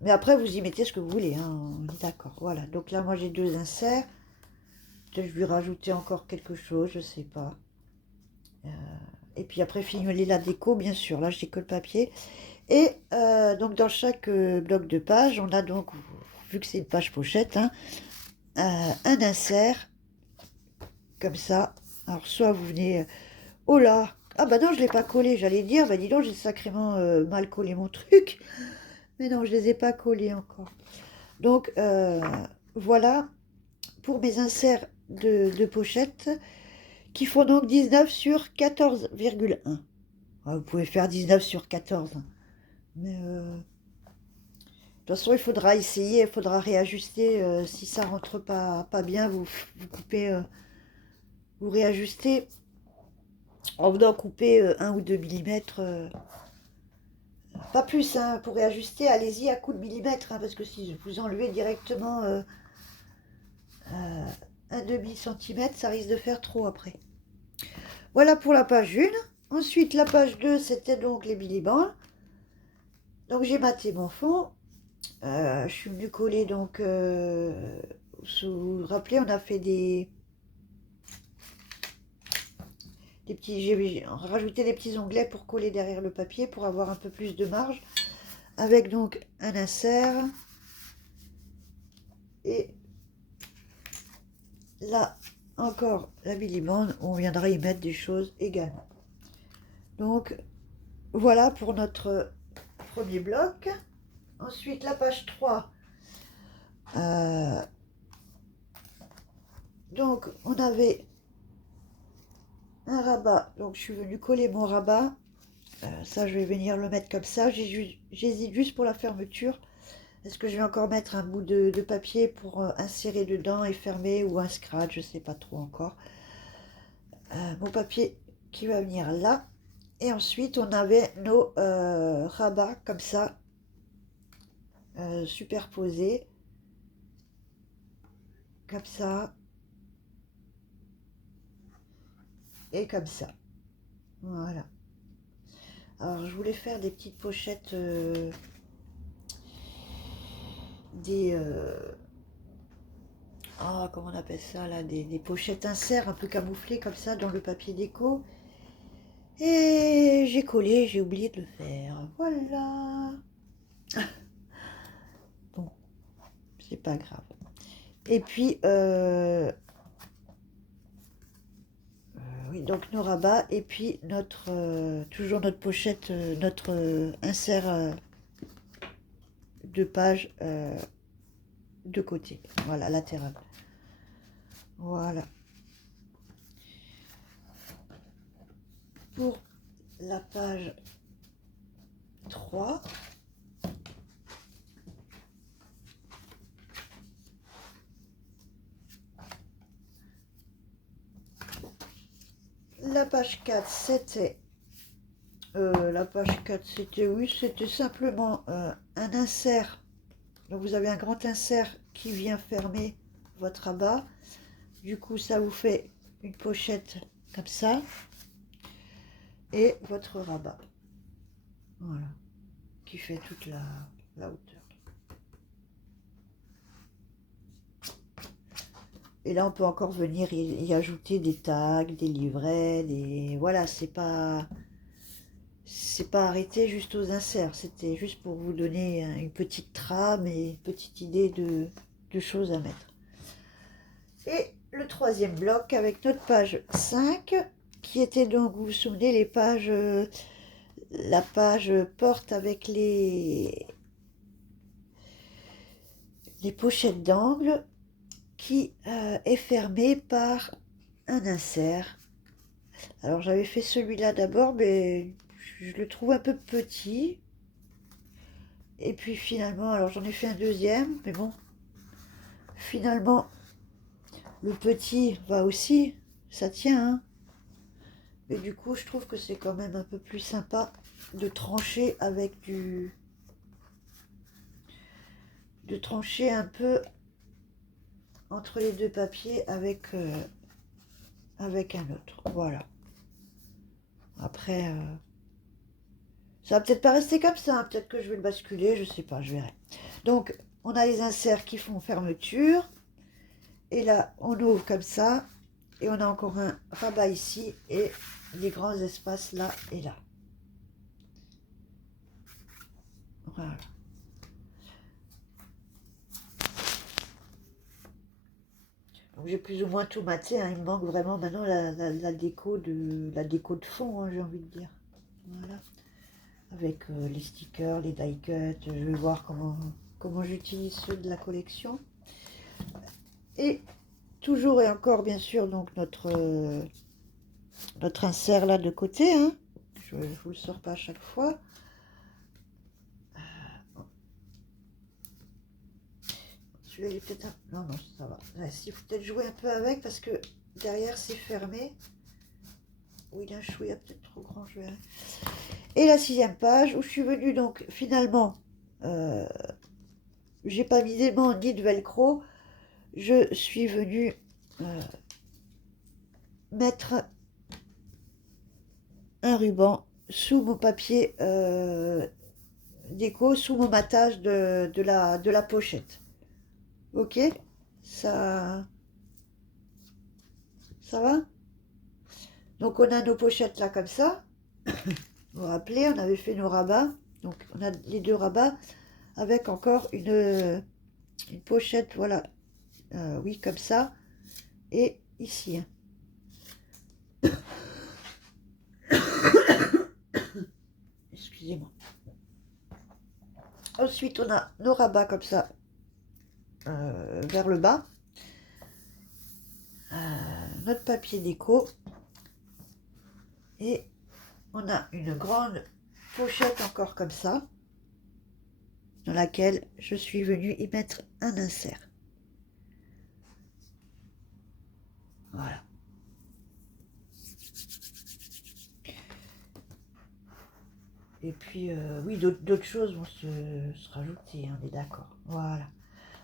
Mais après, vous y mettez ce que vous voulez, hein, on est d'accord. Voilà, donc là, moi, j'ai 2 inserts. Peut-être je vais rajouter encore quelque chose, je sais pas. Et puis après, fignoler la déco, bien sûr. Là, j'ai que le papier. Et donc, dans chaque bloc de page, on a donc, vu que c'est une page pochette, hein, un insert, comme ça. Alors, soit vous venez... oh là! Ah bah non, je ne l'ai pas collé, j'allais dire, bah dis donc, j'ai sacrément mal collé mon truc. Mais non, je ne les ai pas collés encore. Donc, voilà pour mes inserts de pochette qui font donc 19 sur 14,1. Vous pouvez faire 19 sur 14. Mais de toute façon, il faudra essayer, il faudra réajuster. Si ça rentre pas bien, vous coupez, vous réajustez en venant couper 1 ou 2 mm. Pas plus, hein, pour réajuster, allez-y à coups de millimètre, hein, parce que si vous enlevez directement un demi-centimètre, ça risque de faire trop après. Voilà pour la page 1. Ensuite, la page 2, c'était donc les bilibans. Donc, j'ai maté mon fond. Je suis venue coller, donc, vous vous rappelez, on a fait des petits... J'ai rajouté des petits onglets pour coller derrière le papier, pour avoir un peu plus de marge. Avec donc un insert. Et là, encore la millibande, on viendra y mettre des choses également. Donc, voilà pour notre premier bloc. Ensuite, la page 3. Donc, on avait un rabat. Donc, je suis venue coller mon rabat. Ça, je vais venir le mettre comme ça. J'hésite juste pour la fermeture. Est-ce que je vais encore mettre un bout de papier pour insérer dedans et fermer, ou un scratch, je ne sais pas trop encore. Mon papier qui va venir là. Et ensuite, on avait nos rabats comme ça, superposés. Comme ça. Et comme ça. Voilà. Alors, je voulais faire des petites pochettes, comment on appelle ça là, des pochettes inserts un peu camouflées comme ça dans le papier déco. Et j'ai collé, j'ai oublié de le faire. Voilà. Bon, c'est pas grave. Et puis, oui, donc nos rabats, et puis notre, toujours notre pochette, notre insert de page de côté. Voilà, latéral. Voilà. Pour la page 3, la page 4, c'était oui, c'était simplement un insert. Donc vous avez un grand insert qui vient fermer votre rabat. Du coup, ça vous fait une pochette comme ça. Et votre rabat. Voilà. Qui fait toute la hauteur. Et là, on peut encore venir y ajouter des tags, des livrets, des... Voilà, c'est pas arrêté juste aux inserts. C'était juste pour vous donner une petite trame et une petite idée de choses à mettre. Et le troisième bloc avec notre page 5, qui était donc, vous vous souvenez, les pages... la page porte avec les pochettes d'angle, qui est fermée par un insert. Alors j'avais fait celui-là d'abord, mais je le trouve un peu petit. Et puis finalement, alors j'en ai fait un deuxième, mais bon, finalement, le petit va aussi, ça tient, hein. Mais du coup, je trouve que c'est quand même un peu plus sympa de trancher avec du... de trancher un peu entre les deux papiers avec, avec un autre. Voilà. Après, ça va peut-être pas rester comme ça, hein. Peut-être que je vais le basculer, je sais pas, je verrai. Donc, on a les inserts qui font fermeture. Et là, on ouvre comme ça. Et on a encore un rabat ici et des grands espaces là et là. Voilà. Donc j'ai plus ou moins tout maté, hein. Il me manque vraiment maintenant la déco de fond, hein, j'ai envie de dire. Voilà. Avec les stickers, les die cuts. Je vais voir comment j'utilise ceux de la collection. Et toujours et encore, bien sûr, donc notre insert là de côté, hein. Je ne vous le sors pas à chaque fois. Celui-là, il est peut-être un... Non, non, ça va. Là, il faut peut-être jouer un peu avec parce que derrière, c'est fermé. Oui, il a un chouïa peut-être trop grand, je verrai. Et la 6e page, où je suis venue, donc, finalement, j'ai pas mis d'aimant ni de velcro. Je suis venue mettre un ruban sous mon papier déco, sous mon matage de la pochette. Ok, ça va. Donc on a nos pochettes là comme ça. Vous vous rappelez, on avait fait nos rabats. Donc on a les deux rabats avec encore une pochette, voilà. Oui, comme ça. Et ici. Excusez-moi. Ensuite, on a nos rabats comme ça vers le bas. Notre papier déco. Et on a une grande pochette encore comme ça, dans laquelle je suis venue y mettre un insert. Voilà. Et puis, oui, d'autres choses vont se rajouter, hein, on est d'accord. Voilà.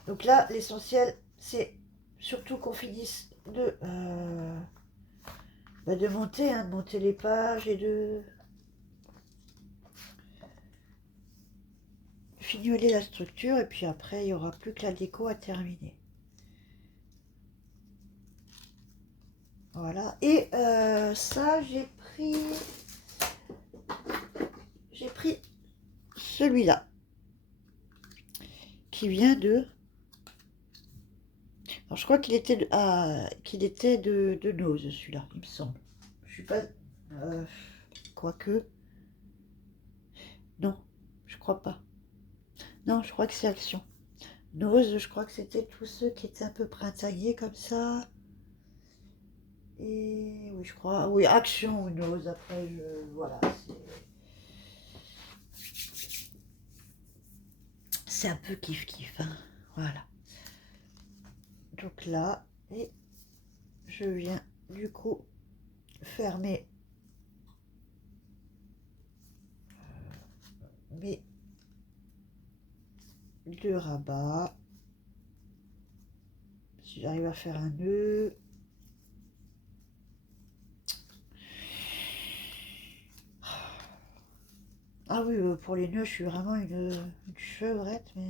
Donc là, l'essentiel, c'est surtout qu'on finisse de monter, hein, de monter les pages et de finuler la structure. Et puis après, il n'y aura plus que la déco à terminer. Voilà. Et ça, j'ai pris celui-là qui vient de... Alors, je crois qu'il était de Nose, celui-là, il me semble. Je suis pas... quoique... Non, je crois pas. Non, je crois que c'est Action. Nose, je crois que c'était tous ceux qui étaient un peu printaniers comme ça. Et oui, je crois... Oui, Action ou Nose, après, voilà, c'est un peu kiff-kiff, hein. Voilà. Donc là, et je viens du coup fermer mes deux rabats. Si j'arrive à faire un nœud. Ah oui, pour les nœuds, je suis vraiment une chevrette, mais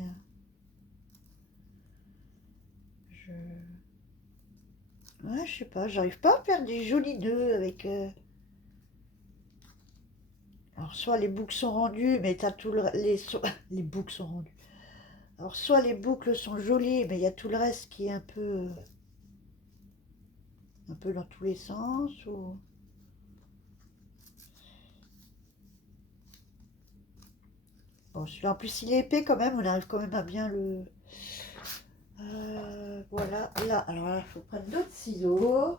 ouais, je sais pas, j'arrive pas à faire des jolis nœuds avec... Alors, soit les boucles sont rendues, mais t'as tout les boucles sont rendues. Alors, soit les boucles sont jolies, mais il y a tout le reste qui est un peu dans tous les sens, ou... Bon, celui-là, en plus, il est épais quand même, on arrive quand même à bien le... voilà, là, alors là, il faut prendre d'autres ciseaux. Oh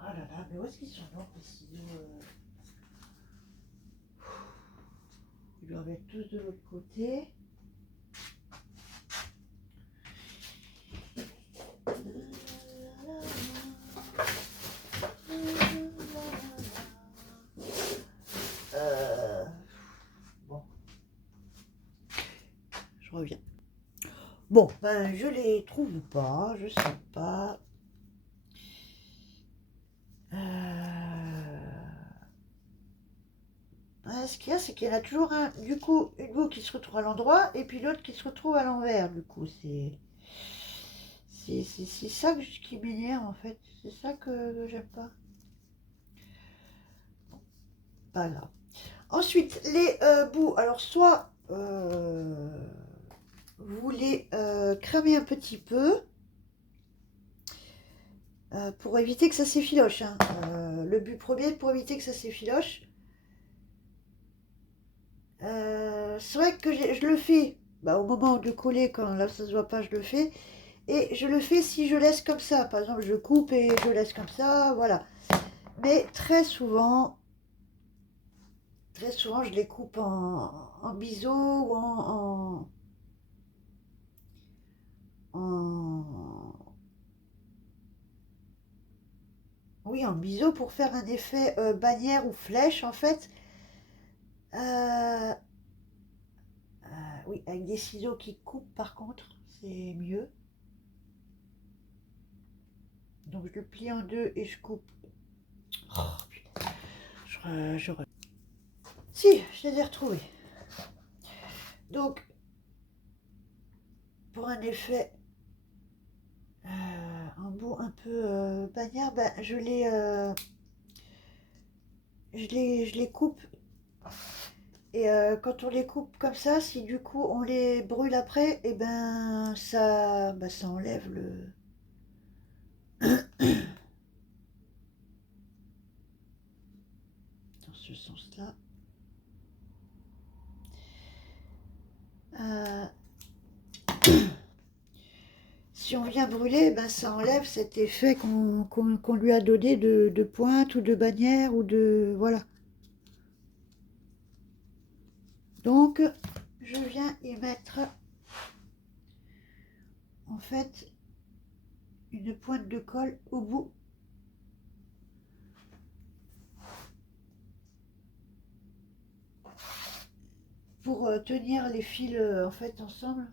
là là, mais où est-ce qu'ils sont donc les ciseaux Ils doivent être tous de l'autre côté. Bon, ben, je les trouve pas, je sais pas. Ouais, ce qu'il y a, c'est qu'il y en a toujours un, du coup, une boue qui se retrouve à l'endroit et puis l'autre qui se retrouve à l'envers. Du coup, c'est ça qui m'énerve en fait. C'est ça que j'aime pas. Pas grave. Ensuite, les bouts. Alors, soit vous les cramez un petit peu pour éviter que ça s'effiloche, hein. Le but premier pour éviter que ça s'effiloche. C'est vrai que je le fais bah, au moment de coller, quand là ça se voit pas, je le fais. Et je le fais si je laisse comme ça. Par exemple, je coupe et je laisse comme ça, voilà. Mais très souvent, je les coupe en biseau ou en- oui, en biseau pour faire un effet bannière ou flèche, en fait. Euh, oui, avec des ciseaux qui coupent, par contre, c'est mieux. Donc, je le plie en deux et je coupe. Oh, putain. Si, je les ai retrouvés. Donc, pour un effet un bout un peu bannière, ben, je les coupe. Et quand on les coupe comme ça, si du coup on les brûle après, et ben ça enlève le. Dans ce sens-là. Euh, si on vient brûler, ben ça enlève cet effet qu'on lui a donné de pointe ou de bannière ou de. Voilà. Donc, je viens y mettre en fait une pointe de colle au bout. Pour tenir les fils en fait ensemble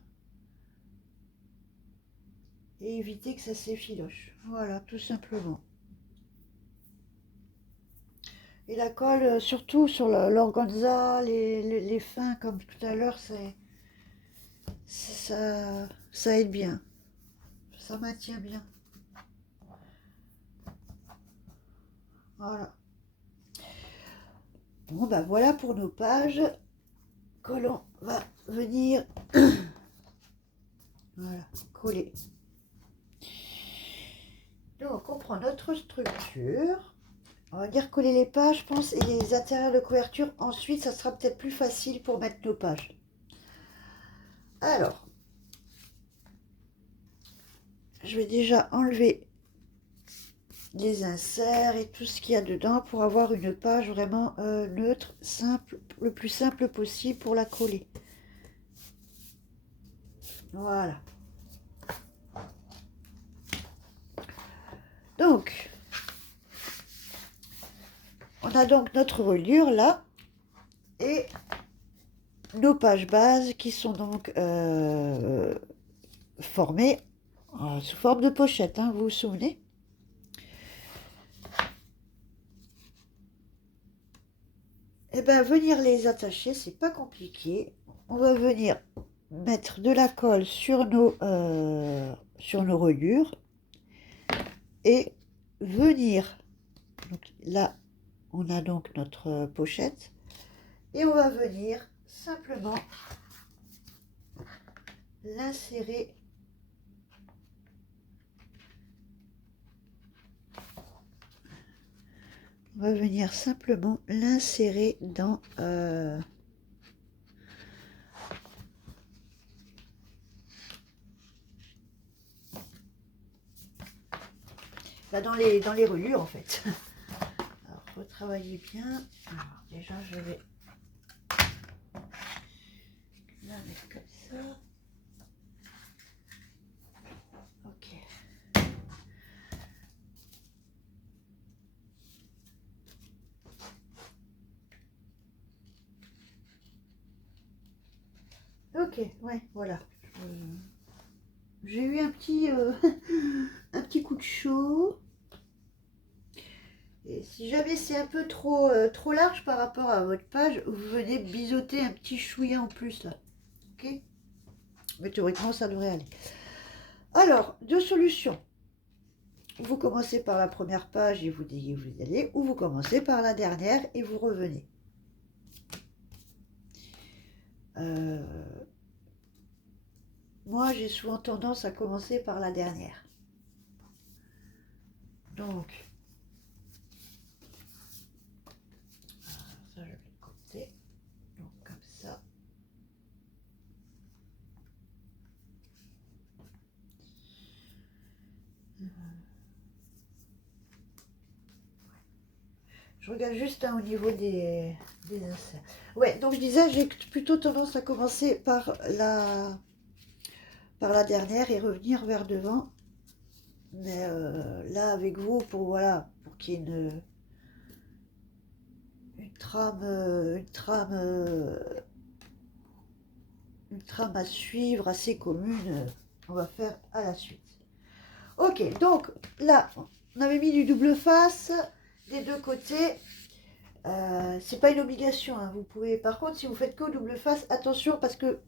et éviter que ça s'effiloche. Voilà, tout simplement. Et la colle, surtout sur l'organza, les fins, comme tout à l'heure, ça aide bien. Ça maintient bien. Voilà. Bon, ben voilà pour nos pages que l'on va venir voilà, coller. Donc, on prend notre structure. On va dire coller les pages, je pense, et les intérieurs de couverture. Ensuite, ça sera peut-être plus facile pour mettre nos pages. Alors, je vais déjà enlever les inserts et tout ce qu'il y a dedans pour avoir une page vraiment neutre, simple, le plus simple possible pour la coller. Voilà. Donc, on a donc notre reliure là et nos pages bases qui sont donc formées sous forme de pochette, hein, vous vous souvenez? Et bien, venir les attacher, c'est pas compliqué. On va venir mettre de la colle sur nos reliures et venir. Donc là, on a donc notre pochette et on va venir simplement l'insérer. On va venir simplement l'insérer dans les reliures en fait. Alors, retravaillez bien. Alors, déjà, je vais la mettre comme ça. Ok. Ok, ouais, voilà. j'ai eu un petit, un petit coup de chaud. Et si jamais c'est un peu trop large par rapport à votre page, vous venez biseauter un petit chouïa en plus là. Ok? Mais théoriquement, ça devrait aller. Alors, deux solutions. Vous commencez par la première page et vous y allez, ou vous commencez par la dernière et vous revenez. Moi, j'ai souvent tendance à commencer par la dernière. Donc, ça, je vais le côté. Donc, comme ça. Je regarde juste au niveau des inserts. Ouais, donc je disais, j'ai plutôt tendance à commencer par la dernière et revenir vers devant. Mais là, avec vous, voilà, pour qu'il y ait une trame à suivre assez commune, on va faire à la suite. Ok, donc là, on avait mis du double face des deux côtés. C'est pas une obligation, hein. Vous pouvez, par contre, si vous faites que au double face, attention parce que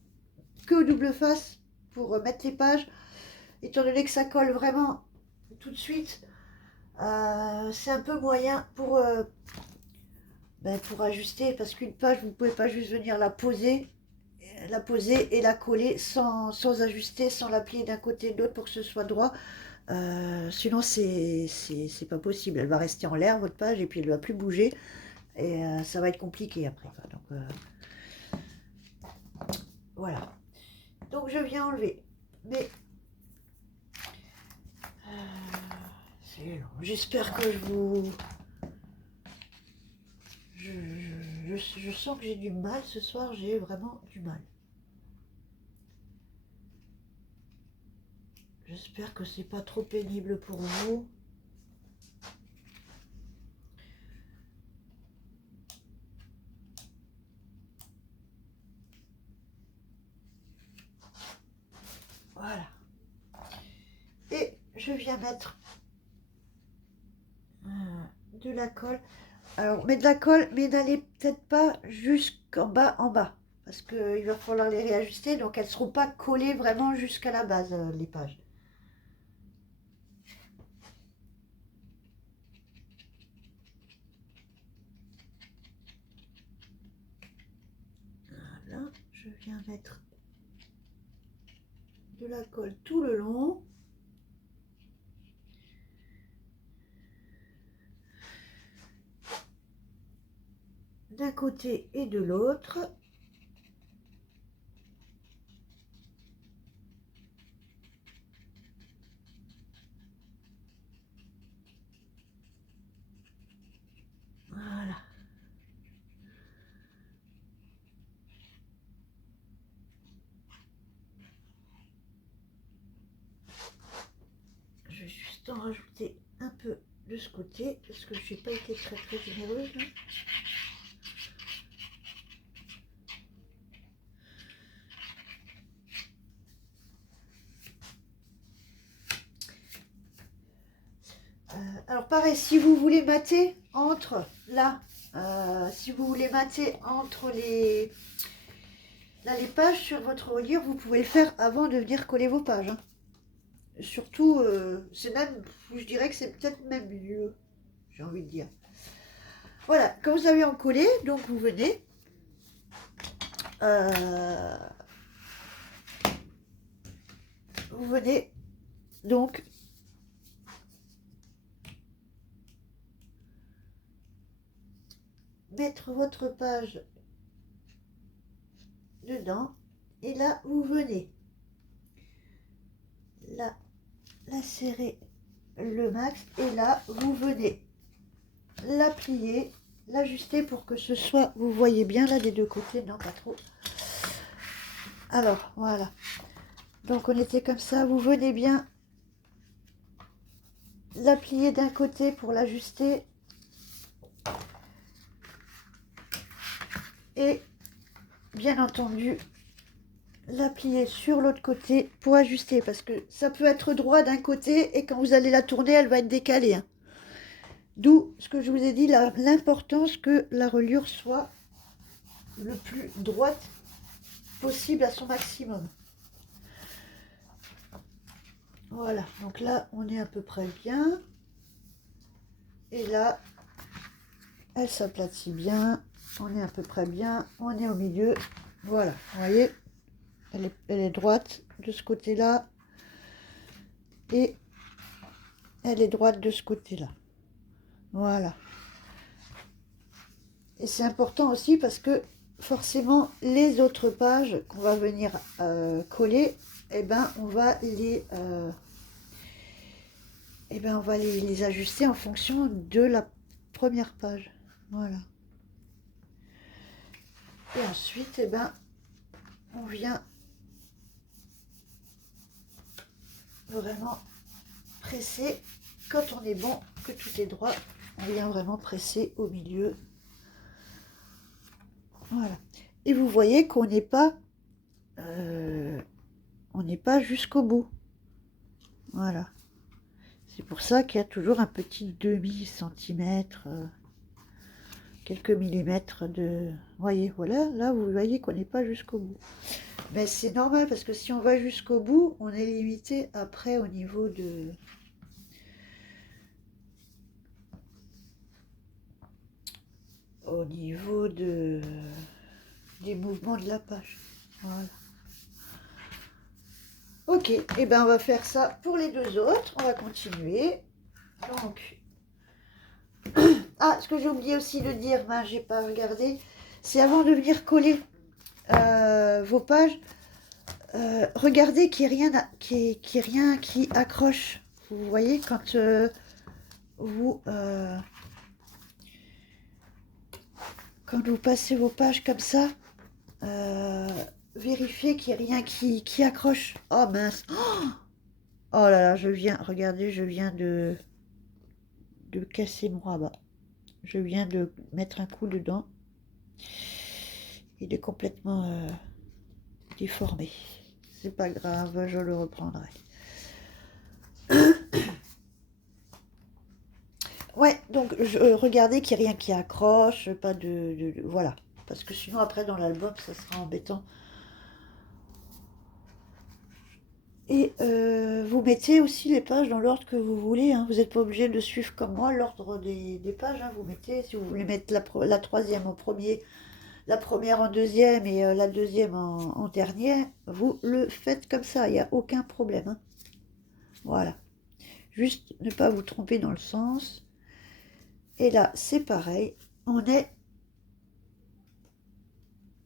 au double face pour mettre les pages, étant donné que ça colle vraiment tout de suite, c'est un peu moyen pour ajuster parce qu'une page, vous pouvez pas juste venir la poser et la coller sans ajuster, sans la plier d'un côté et de l'autre pour que ce soit droit. Sinon, c'est pas possible. Elle va rester en l'air, votre page, et puis elle ne va plus bouger. Et ça va être compliqué après. Donc, voilà. Donc, je viens enlever. Mais c'est long. J'espère que je sens que j'ai du mal ce soir. J'ai vraiment du mal. J'espère que c'est pas trop pénible pour vous. Voilà. Et je viens mettre de la colle. Alors, mets de la colle, mais n'allez peut-être pas jusqu'en bas, parce qu'il va falloir les réajuster, donc elles ne seront pas collées vraiment jusqu'à la base, les pages. Voilà, je viens mettre de la colle tout le long. D'un côté et de l'autre. Voilà. Je vais juste en rajouter un peu de ce côté, parce que je n'ai pas été très généreuse. Là. Alors pareil, si vous voulez mater entre là, si vous voulez mater entre les pages sur votre reliure, vous pouvez le faire avant de venir coller vos pages. Hein. Surtout, c'est même, je dirais que c'est peut-être même mieux, j'ai envie de dire. Voilà, quand vous avez en collé, donc vous venez. Vous venez donc mettre votre page dedans et là vous venez la serrer le max et là vous venez la plier, l'ajuster pour que ce soit, vous voyez bien là des deux côtés, non pas trop. Alors voilà, donc on était comme ça, vous venez bien la plier d'un côté pour l'ajuster et bien entendu la plier sur l'autre côté pour ajuster, parce que ça peut être droit d'un côté et quand vous allez la tourner, elle va être décalée, hein. D'où ce que je vous ai dit, l'importance que la reliure soit le plus droite possible à son maximum. Voilà, donc là, on est à peu près bien. Et là, elle s'aplatit bien. On est à peu près bien. On est au milieu. Voilà, vous voyez, elle est droite de ce côté-là. Et elle est droite de ce côté-là. Voilà. Et c'est important aussi parce que forcément, les autres pages qu'on va venir coller, eh ben, on va les ajuster en fonction de la première page. Voilà. Et ensuite, eh ben, on vient vraiment presser, quand on est bon, que tout est droit, on vient vraiment presser au milieu. Voilà. Et vous voyez qu'on n'est pas, jusqu'au bout. Voilà. C'est pour ça qu'il y a toujours un petit demi-centimètre, quelques millimètres de... Voyez, voilà, là vous voyez qu'on n'est pas jusqu'au bout. Mais c'est normal parce que si on va jusqu'au bout, on est limité après au niveau de... des mouvements de la page. Voilà. Ok, et ben on va faire ça pour les deux autres. On va continuer. Donc, ah, ce que j'ai oublié aussi de dire, ben, j'ai pas regardé, c'est avant de venir coller vos pages, regardez qu'il n'y ait rien, qu'il y ait rien qui accroche. Vous voyez, quand quand vous passez vos pages comme ça, vérifiez qu'il n'y ait rien qui accroche. Oh mince. Oh là là, regardez, je viens de casser mon rabat. Je viens de mettre un coup dedans. Il est complètement déformé. C'est pas grave, je le reprendrai. Ouais, donc regardez qu'il n'y a rien qui accroche, pas voilà. Parce que sinon après dans l'album ça sera embêtant. Et vous mettez aussi les pages dans l'ordre que vous voulez, hein. Vous n'êtes pas obligé de suivre comme moi l'ordre des pages, hein. Vous mettez, si vous voulez mettre la troisième en premier, la première en deuxième et la deuxième en dernier, vous le faites comme ça, il n'y a aucun problème, hein. Voilà. Juste ne pas vous tromper dans le sens. Et là, c'est pareil. On est...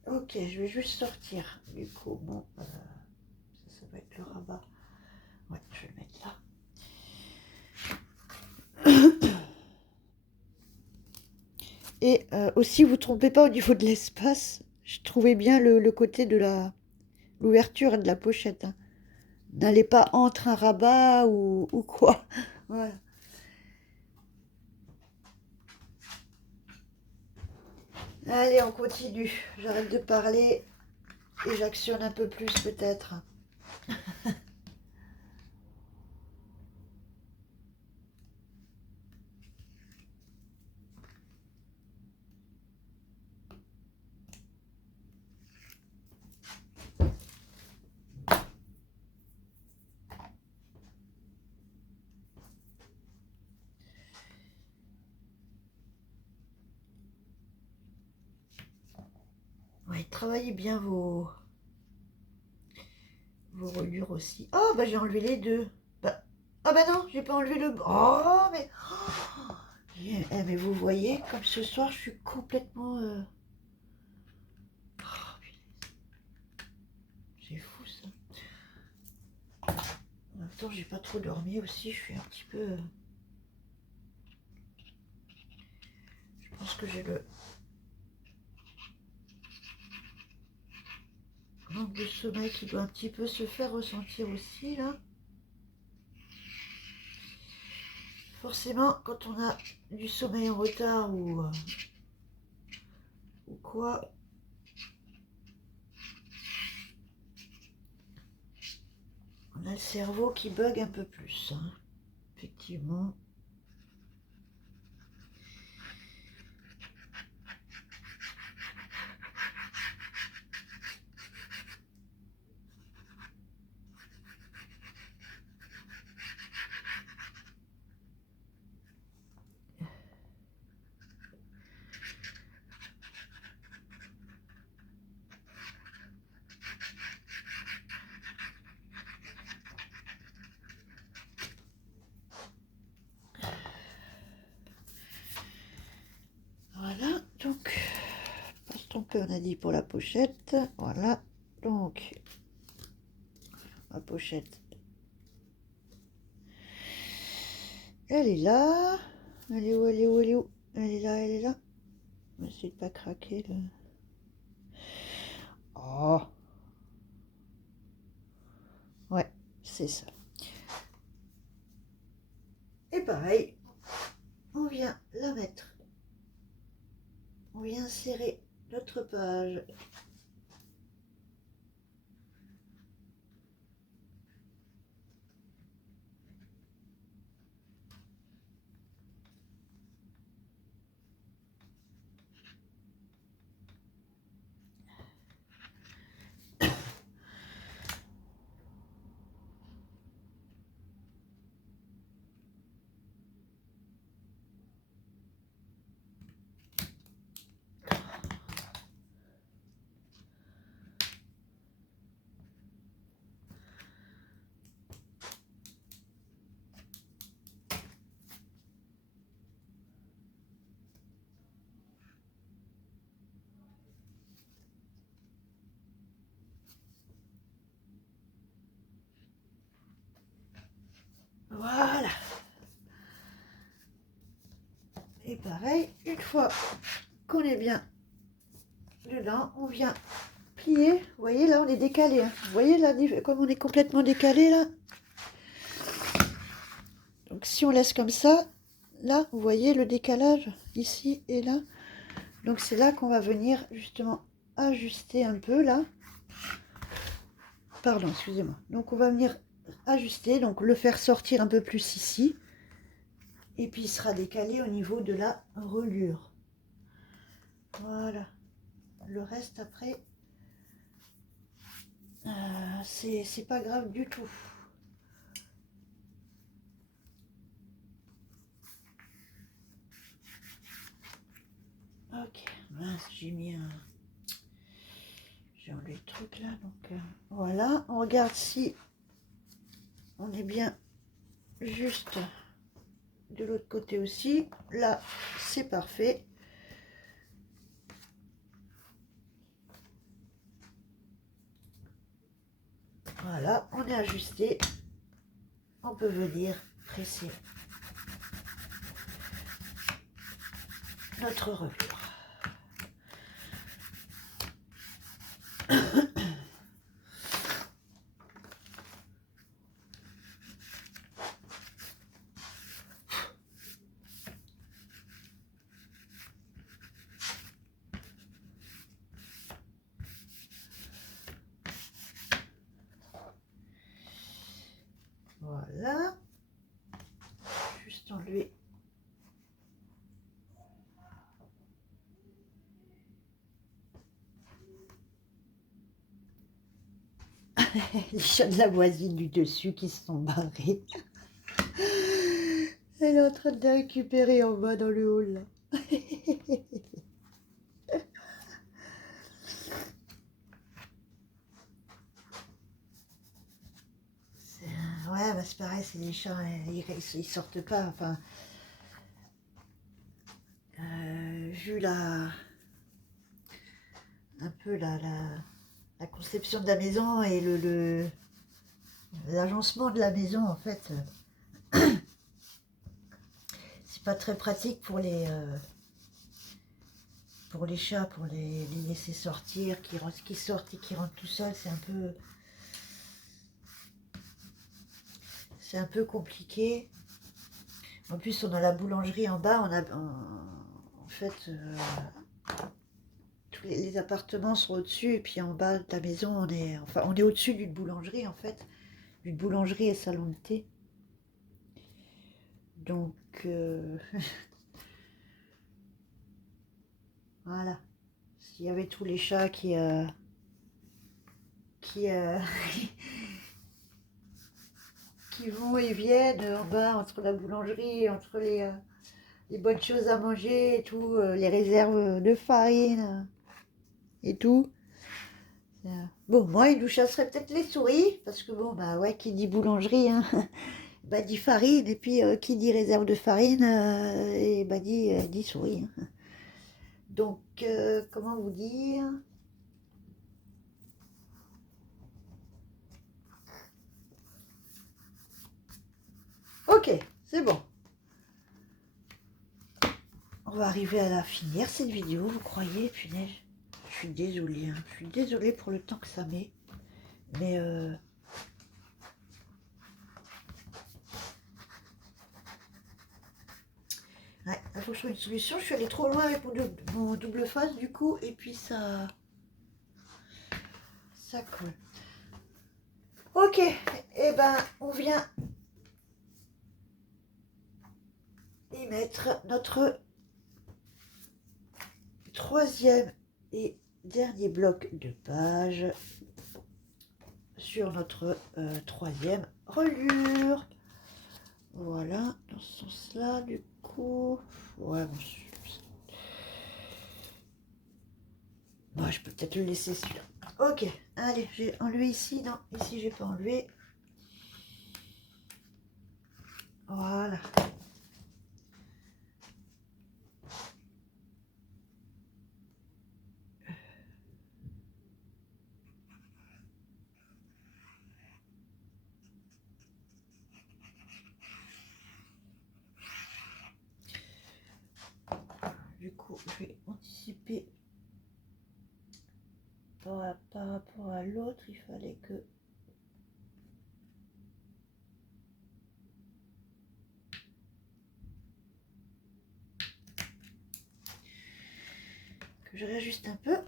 Ok, je vais juste sortir. Du coup, bon, ça va être le rabat. Ouais, je vais le mettre là. Et aussi, vous ne trompez pas au niveau de l'espace. Je trouvais bien le côté de l'ouverture de la pochette, hein. N'allez pas entre un rabat ou quoi. Voilà. Allez, on continue. J'arrête de parler et j'actionne un peu plus peut-être. Ouais, travaillez bien vos reliures aussi. Oh, bah j'ai enlevé les deux. Bah, ah bah non, j'ai pas enlevé le... Oh, mais... Oh, mais vous voyez, comme ce soir, je suis complètement... Oh, c'est fou, ça. En même temps, j'ai pas trop dormi aussi, je suis un petit peu... Je pense que j'ai le... manque de sommeil qui doit un petit peu se faire ressentir aussi, là. Forcément, quand on a du sommeil en retard ou quoi, On a le cerveau qui bug un peu plus, hein. Effectivement. Voilà, donc, passe-t-on peu, on a dit pour la pochette. Voilà, donc, la pochette, elle est là. Elle est où, elle est où, elle est où? Elle est là, elle est là. On va essayer de pas craquer, là. Oh, ouais, c'est ça. Et pareil, on vient la mettre. On vient insérer notre page. Voilà. Et pareil, une fois qu'on est bien dedans, on vient plier. Vous voyez, là, on est décalé. Hein. Vous voyez, là, comme on est complètement décalé, là. Donc, si on laisse comme ça, là, vous voyez le décalage, ici et là. Donc, c'est là qu'on va venir, justement, ajuster un peu, là. Pardon, excusez-moi. Donc, on va venir ajuster, donc le faire sortir un peu plus ici. Et puis, il sera décalé au niveau de la reliure. Voilà. Le reste, après, c'est pas grave du tout. Ok, mince, j'ai mis un... J'ai enlevé le truc là, donc voilà. On regarde si on est bien juste de l'autre côté aussi. Là, c'est parfait. Voilà, on est ajusté. On peut venir presser notre reliure. Voilà. Juste enlever. Les chats de la voisine du dessus qui se sont barrés. Elle est en train de les récupérer en bas dans le hall là. Ouais, bah c'est pareil, c'est des chats, ils sortent pas. Enfin, vu un peu la conception de la maison et l'agencement de la maison, en fait, c'est pas très pratique pour les chats, pour les laisser sortir, qui sortent et qui rentrent tout seuls, c'est un peu compliqué. En plus, on a la boulangerie en bas, en fait, tous les appartements sont au-dessus, et puis en bas de la maison, on est au-dessus d'une boulangerie, en fait. d'une boulangerie et salon de thé. Donc, voilà. S'il y avait tous les chats qui qui vont et viennent en bas entre la boulangerie, entre les bonnes choses à manger et tout, les réserves de farine et tout. Bon, moi, il nous chasserait peut-être les souris, parce que bon, bah ouais, qui dit boulangerie, hein, bah dit farine, et puis qui dit réserve de farine, et bah dit souris. Hein. Donc, comment vous dire? Ok, c'est bon. On va arriver à la finir cette vidéo, vous croyez, punaise. Je suis désolée, hein. Je suis désolée pour le temps que ça met. Mais ouais, il faut que je trouve une solution. Je suis allée trop loin avec mon double face du coup, et puis ça coule. Ok, et ben on vient y mettre notre troisième et dernier bloc de page sur notre troisième reliure. Voilà, dans ce sens-là, du coup. Ouais, bon, moi, je peux peut-être le laisser celui-là. Ok, allez, j'ai enlevé ici. Non, ici, j'ai pas enlevé. Voilà. Du coup, je vais anticiper par rapport à l'autre. Il fallait que je réajuste un peu.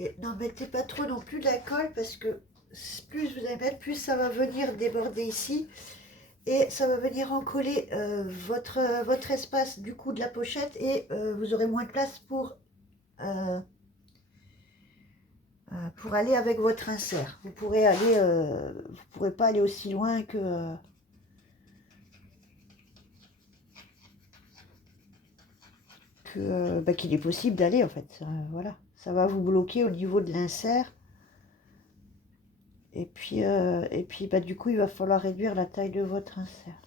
Et n'en mettez pas trop non plus de la colle parce que plus vous allez mettre, plus ça va venir déborder ici et ça va venir encoller votre espace du coup de la pochette et vous aurez moins de place euh, pour aller avec votre insert. Vous pourrez vous pourrez pas aller aussi loin qu'il est possible d'aller en fait. Voilà, ça va vous bloquer au niveau de l'insert. Et puis bah, du coup, il va falloir réduire la taille de votre insert.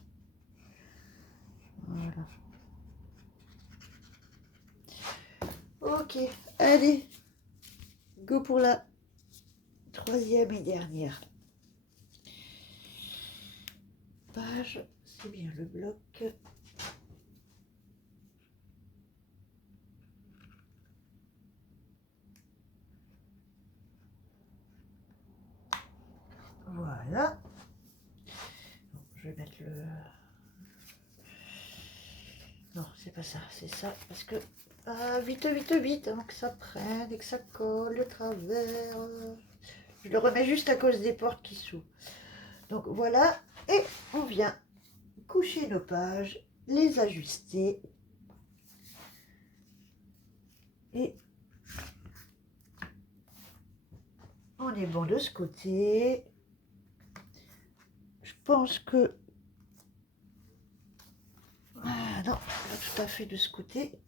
Voilà. Ok, allez, go pour la troisième et dernière page. C'est bien le bloc. Voilà. Bon, je vais mettre le... Non, c'est pas ça, c'est ça. Parce que... vite, vite, vite, avant que ça prenne et que ça colle de travers. Je le remets juste à cause des portes qui s'ouvrent. Donc voilà, et on vient coucher nos pages, les ajuster. Et on est bon de ce côté. Je pense que... Ah non, pas tout à fait de ce côté.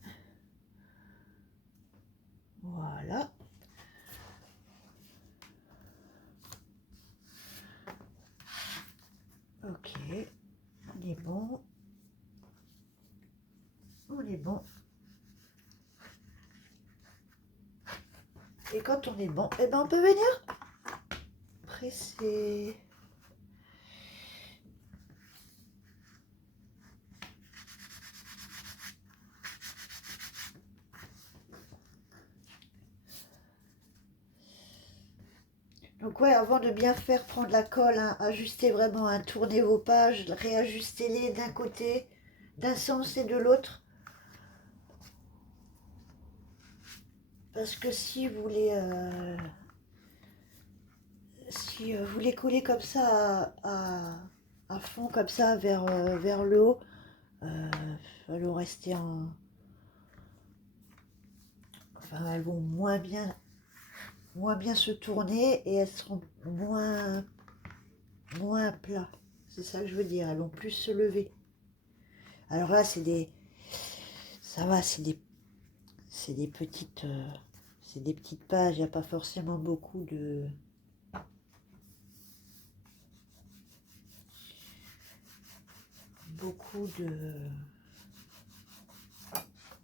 Voilà. Ok, on est bon. On est bon. Et quand on est bon, eh ben on peut venir presser. Donc ouais, avant de bien faire, prendre la colle, hein, ajuster vraiment, hein, tourner vos pages, réajuster-les d'un côté, d'un sens et de l'autre. Parce que si vous les collez comme ça à fond, comme ça, vers le haut, elles vont rester en... Enfin, elles vont moins bien se tourner et elles seront moins plats. C'est ça que je veux dire, elles vont plus se lever. Alors là, ça va, c'est des petites pages, il n'y a pas forcément beaucoup de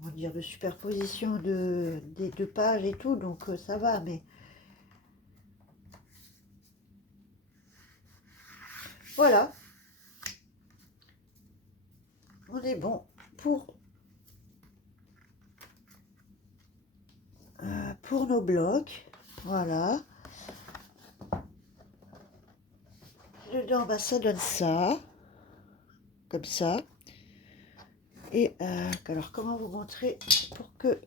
on va dire de superposition des deux pages et tout, donc ça va, mais voilà, on est bon pour nos blocs. Voilà. Dedans, bah, ça donne ça, comme ça. Et alors, comment vous montrer pour que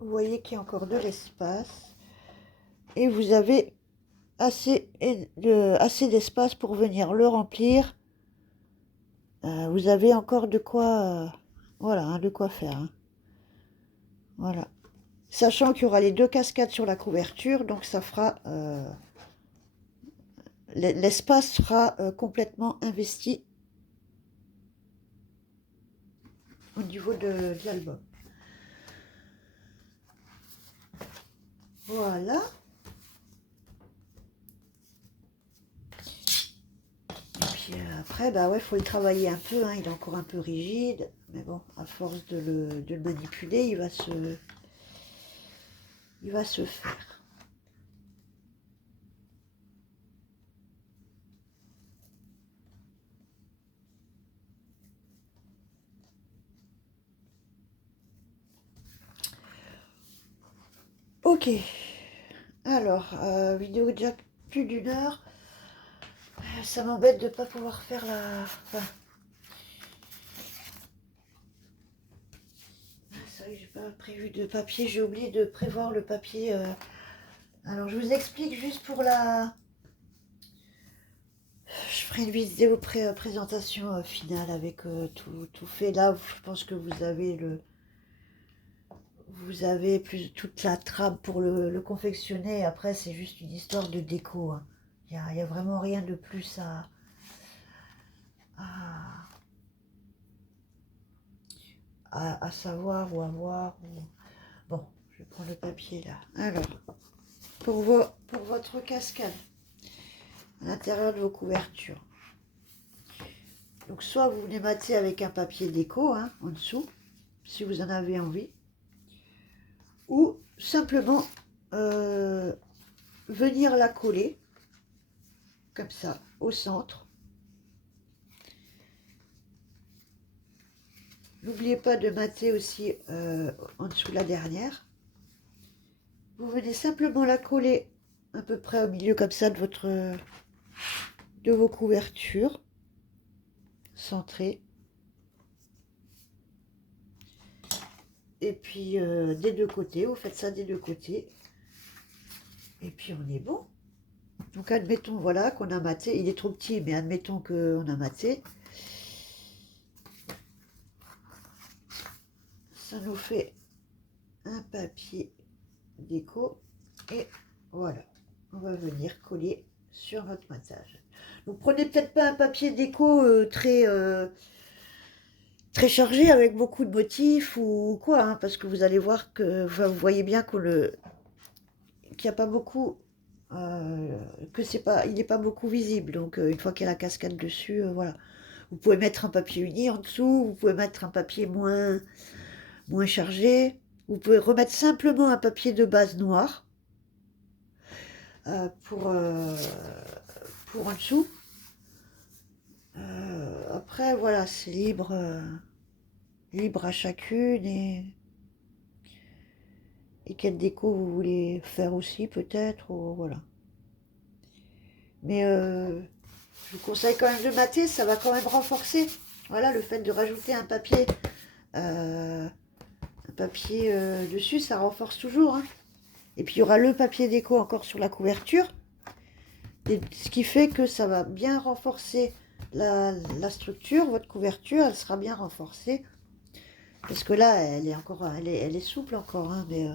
vous voyez qu'il y a encore de l'espace. Et vous avez assez d'espace pour venir le remplir. Vous avez encore de quoi, voilà, hein, de quoi faire. Hein. Voilà. Sachant qu'il y aura les deux cascades sur la couverture, donc ça fera... l'espace sera complètement investi au niveau de l'album. Voilà. Et puis après, bah ouais, faut le travailler un peu, hein, il est encore un peu rigide, mais bon, à force de le manipuler, il va se faire. Ok, alors, vidéo déjà plus d'une heure. Ça m'embête de ne pas pouvoir faire la... Enfin, c'est vrai que j'ai pas prévu de papier, j'ai oublié de prévoir le papier. Alors, je vous explique juste pour la... Je ferai une vidéo présentation finale avec tout fait. Là, je pense que vous avez plus toute la trame pour le confectionner. Après, c'est juste une histoire de déco. Hein. Il y a vraiment rien de plus à, à savoir ou à voir. Bon, je vais prendre le papier là. Alors, pour votre cascade, à l'intérieur de vos couvertures. Donc, soit vous les matez avec un papier déco, hein, en dessous, si vous en avez envie. Ou simplement venir la coller comme ça au centre. N'oubliez pas de mater aussi en dessous la dernière. Vous venez simplement la coller à peu près au milieu comme ça de vos couvertures centrées. Et puis des deux côtés, vous faites ça des deux côtés. Et puis on est bon. Donc admettons voilà qu'on a maté, il est trop petit, mais admettons qu'on a maté. Ça nous fait un papier déco et voilà, on va venir coller sur notre matage. Donc prenez peut-être pas un papier déco très chargé avec beaucoup de motifs ou quoi, hein, parce que vous allez voir que enfin, vous voyez bien qu'il n'y a pas beaucoup, il n'est pas beaucoup visible. Donc une fois qu'il y a la cascade dessus, voilà. Vous pouvez mettre un papier uni en dessous, vous pouvez mettre un papier moins chargé. Vous pouvez remettre simplement un papier de base noir euh, pour, euh, pour en dessous. Après, voilà, c'est libre à chacune et quelle déco vous voulez faire aussi peut-être, ou voilà. Mais je vous conseille quand même de mater, ça va quand même renforcer. Voilà, le fait de rajouter un papier dessus, ça renforce toujours. Hein. Et puis il y aura le papier déco encore sur la couverture. Et ce qui fait que ça va bien renforcer la structure, votre couverture, elle sera bien renforcée. Parce que là, elle est souple encore. Hein, mais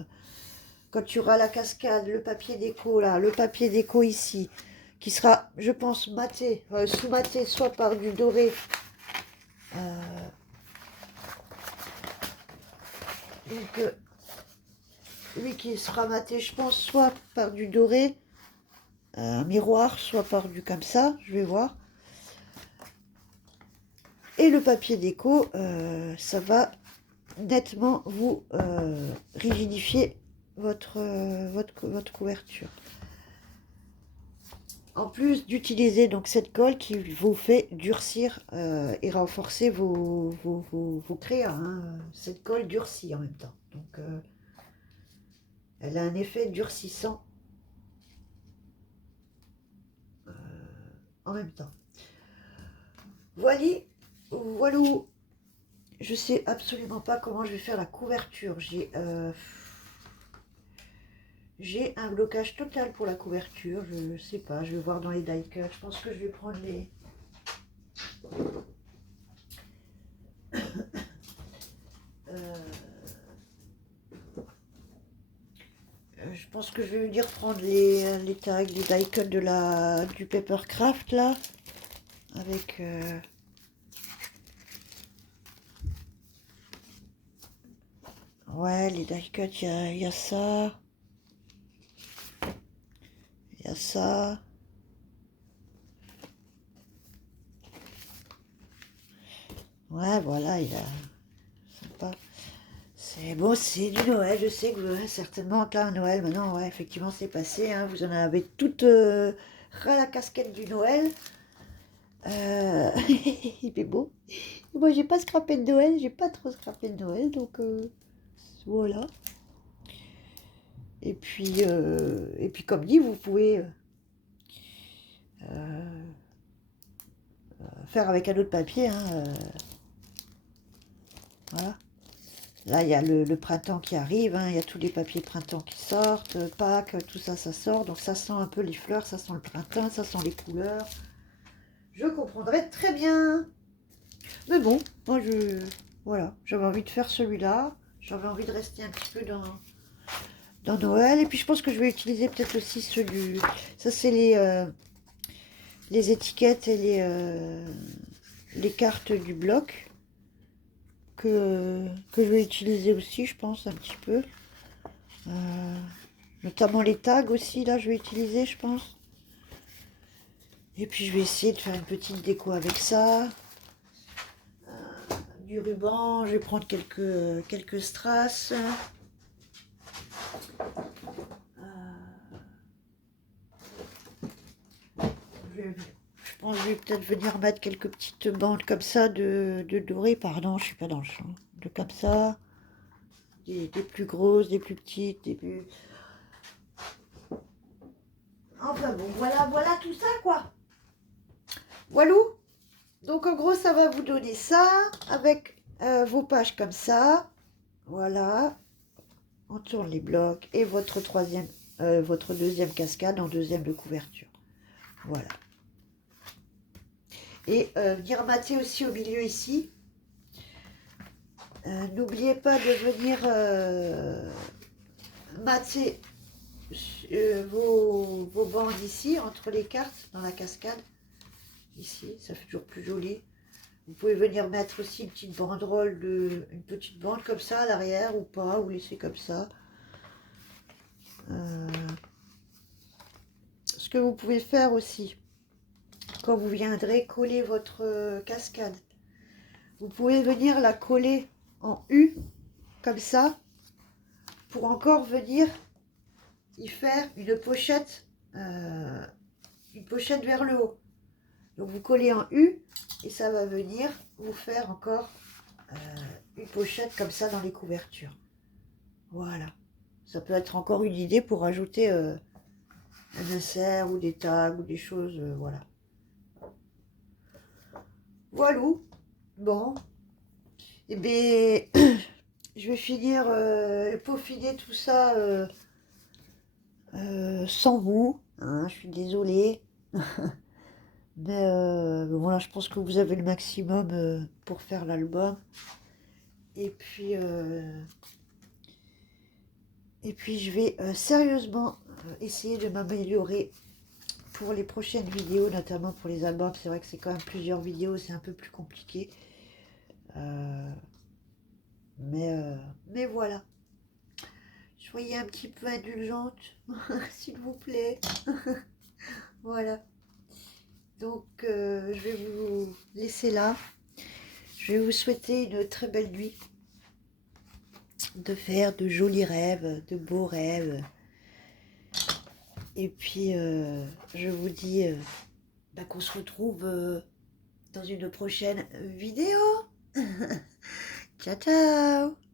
quand tu auras la cascade, le papier déco là, le papier déco ici, qui sera, je pense, maté, sous-maté, soit par du doré. Donc, lui qui sera maté, je pense, soit par du doré, un miroir, soit par du comme ça, je vais voir. Et le papier déco, ça va nettement vous rigidifier votre couverture. En plus d'utiliser donc cette colle qui vous fait durcir et renforcer vos créas. Hein. Cette colle durcit en même temps. Donc elle a un effet durcissant en même temps. Voilà. Je sais absolument pas comment je vais faire la couverture. J'ai un blocage total pour la couverture. Je sais pas. Je vais voir dans les die cuts. Je pense que je vais prendre les... je pense que je vais dire prendre les tags, les die cuts du Papercraft là. Avec... ouais, les die cuts, il y a ça. Il y a ça. Ouais, voilà, il a... Sympa. C'est bon, c'est du Noël. Je sais que certainement, là, Noël, maintenant, ouais, effectivement, c'est passé. Hein, vous en avez toute ras la casquette du Noël. Il est beau. Moi, j'ai pas scrappé de Noël. J'ai pas trop scrappé de Noël. Donc, voilà. Et puis comme dit, vous pouvez faire avec un autre papier. Hein, voilà. Là, il y a le printemps qui arrive, hein, il y a tous les papiers printemps qui sortent, Pâques, tout ça, ça sort. Donc ça sent un peu les fleurs, ça sent le printemps, ça sent les couleurs. Je comprendrais très bien. Mais bon, moi, voilà, j'avais envie de faire celui-là. J'avais envie de rester un petit peu dans Noël. Et puis je pense que je vais utiliser peut-être aussi celui... Ça, c'est les étiquettes et les cartes du bloc. Que je vais utiliser aussi, je pense, un petit peu. Notamment les tags aussi, là, je vais utiliser, je pense. Et puis, je vais essayer de faire une petite déco avec ça. Du ruban, je vais prendre quelques strass. Je pense que je vais peut-être venir mettre quelques petites bandes comme ça de doré. Pardon, je suis pas dans le champ. De comme ça. Des plus grosses, des plus petites, des plus... Enfin bon, voilà tout ça, quoi. Voilà. Donc en gros, ça va vous donner ça avec vos pages comme ça. Voilà. On tourne les blocs et votre deuxième cascade en deuxième de couverture. Voilà. Et venir mater aussi au milieu ici. N'oubliez pas de venir mater vos bandes ici, entre les cartes, dans la cascade. Ici, ça fait toujours plus joli. Vous pouvez venir mettre aussi une petite banderole, une petite bande comme ça à l'arrière ou pas, ou laisser comme ça. Ce que vous pouvez faire aussi, quand vous viendrez coller votre cascade, vous pouvez venir la coller en U, comme ça, pour encore venir y faire une pochette vers le haut. Donc vous collez en U et ça va venir vous faire encore une pochette comme ça dans les couvertures. Voilà. Ça peut être encore une idée pour ajouter un insert ou des tags ou des choses, voilà. Voilà. Bon, et bien, je vais finir, peaufiner tout ça sans vous, hein, je suis désolée. Mais voilà, je pense que vous avez le maximum pour faire l'album. Et puis, je vais sérieusement essayer de m'améliorer pour les prochaines vidéos, notamment pour les albums. C'est vrai que c'est quand même plusieurs vidéos, c'est un peu plus compliqué. Euh, mais voilà. Soyez un petit peu indulgente, s'il vous plaît. Voilà. Donc, je vais vous laisser là. Je vais vous souhaiter une très belle nuit. De faire de jolis rêves, de beaux rêves. Et puis, je vous dis qu'on se retrouve dans une prochaine vidéo. Ciao, ciao!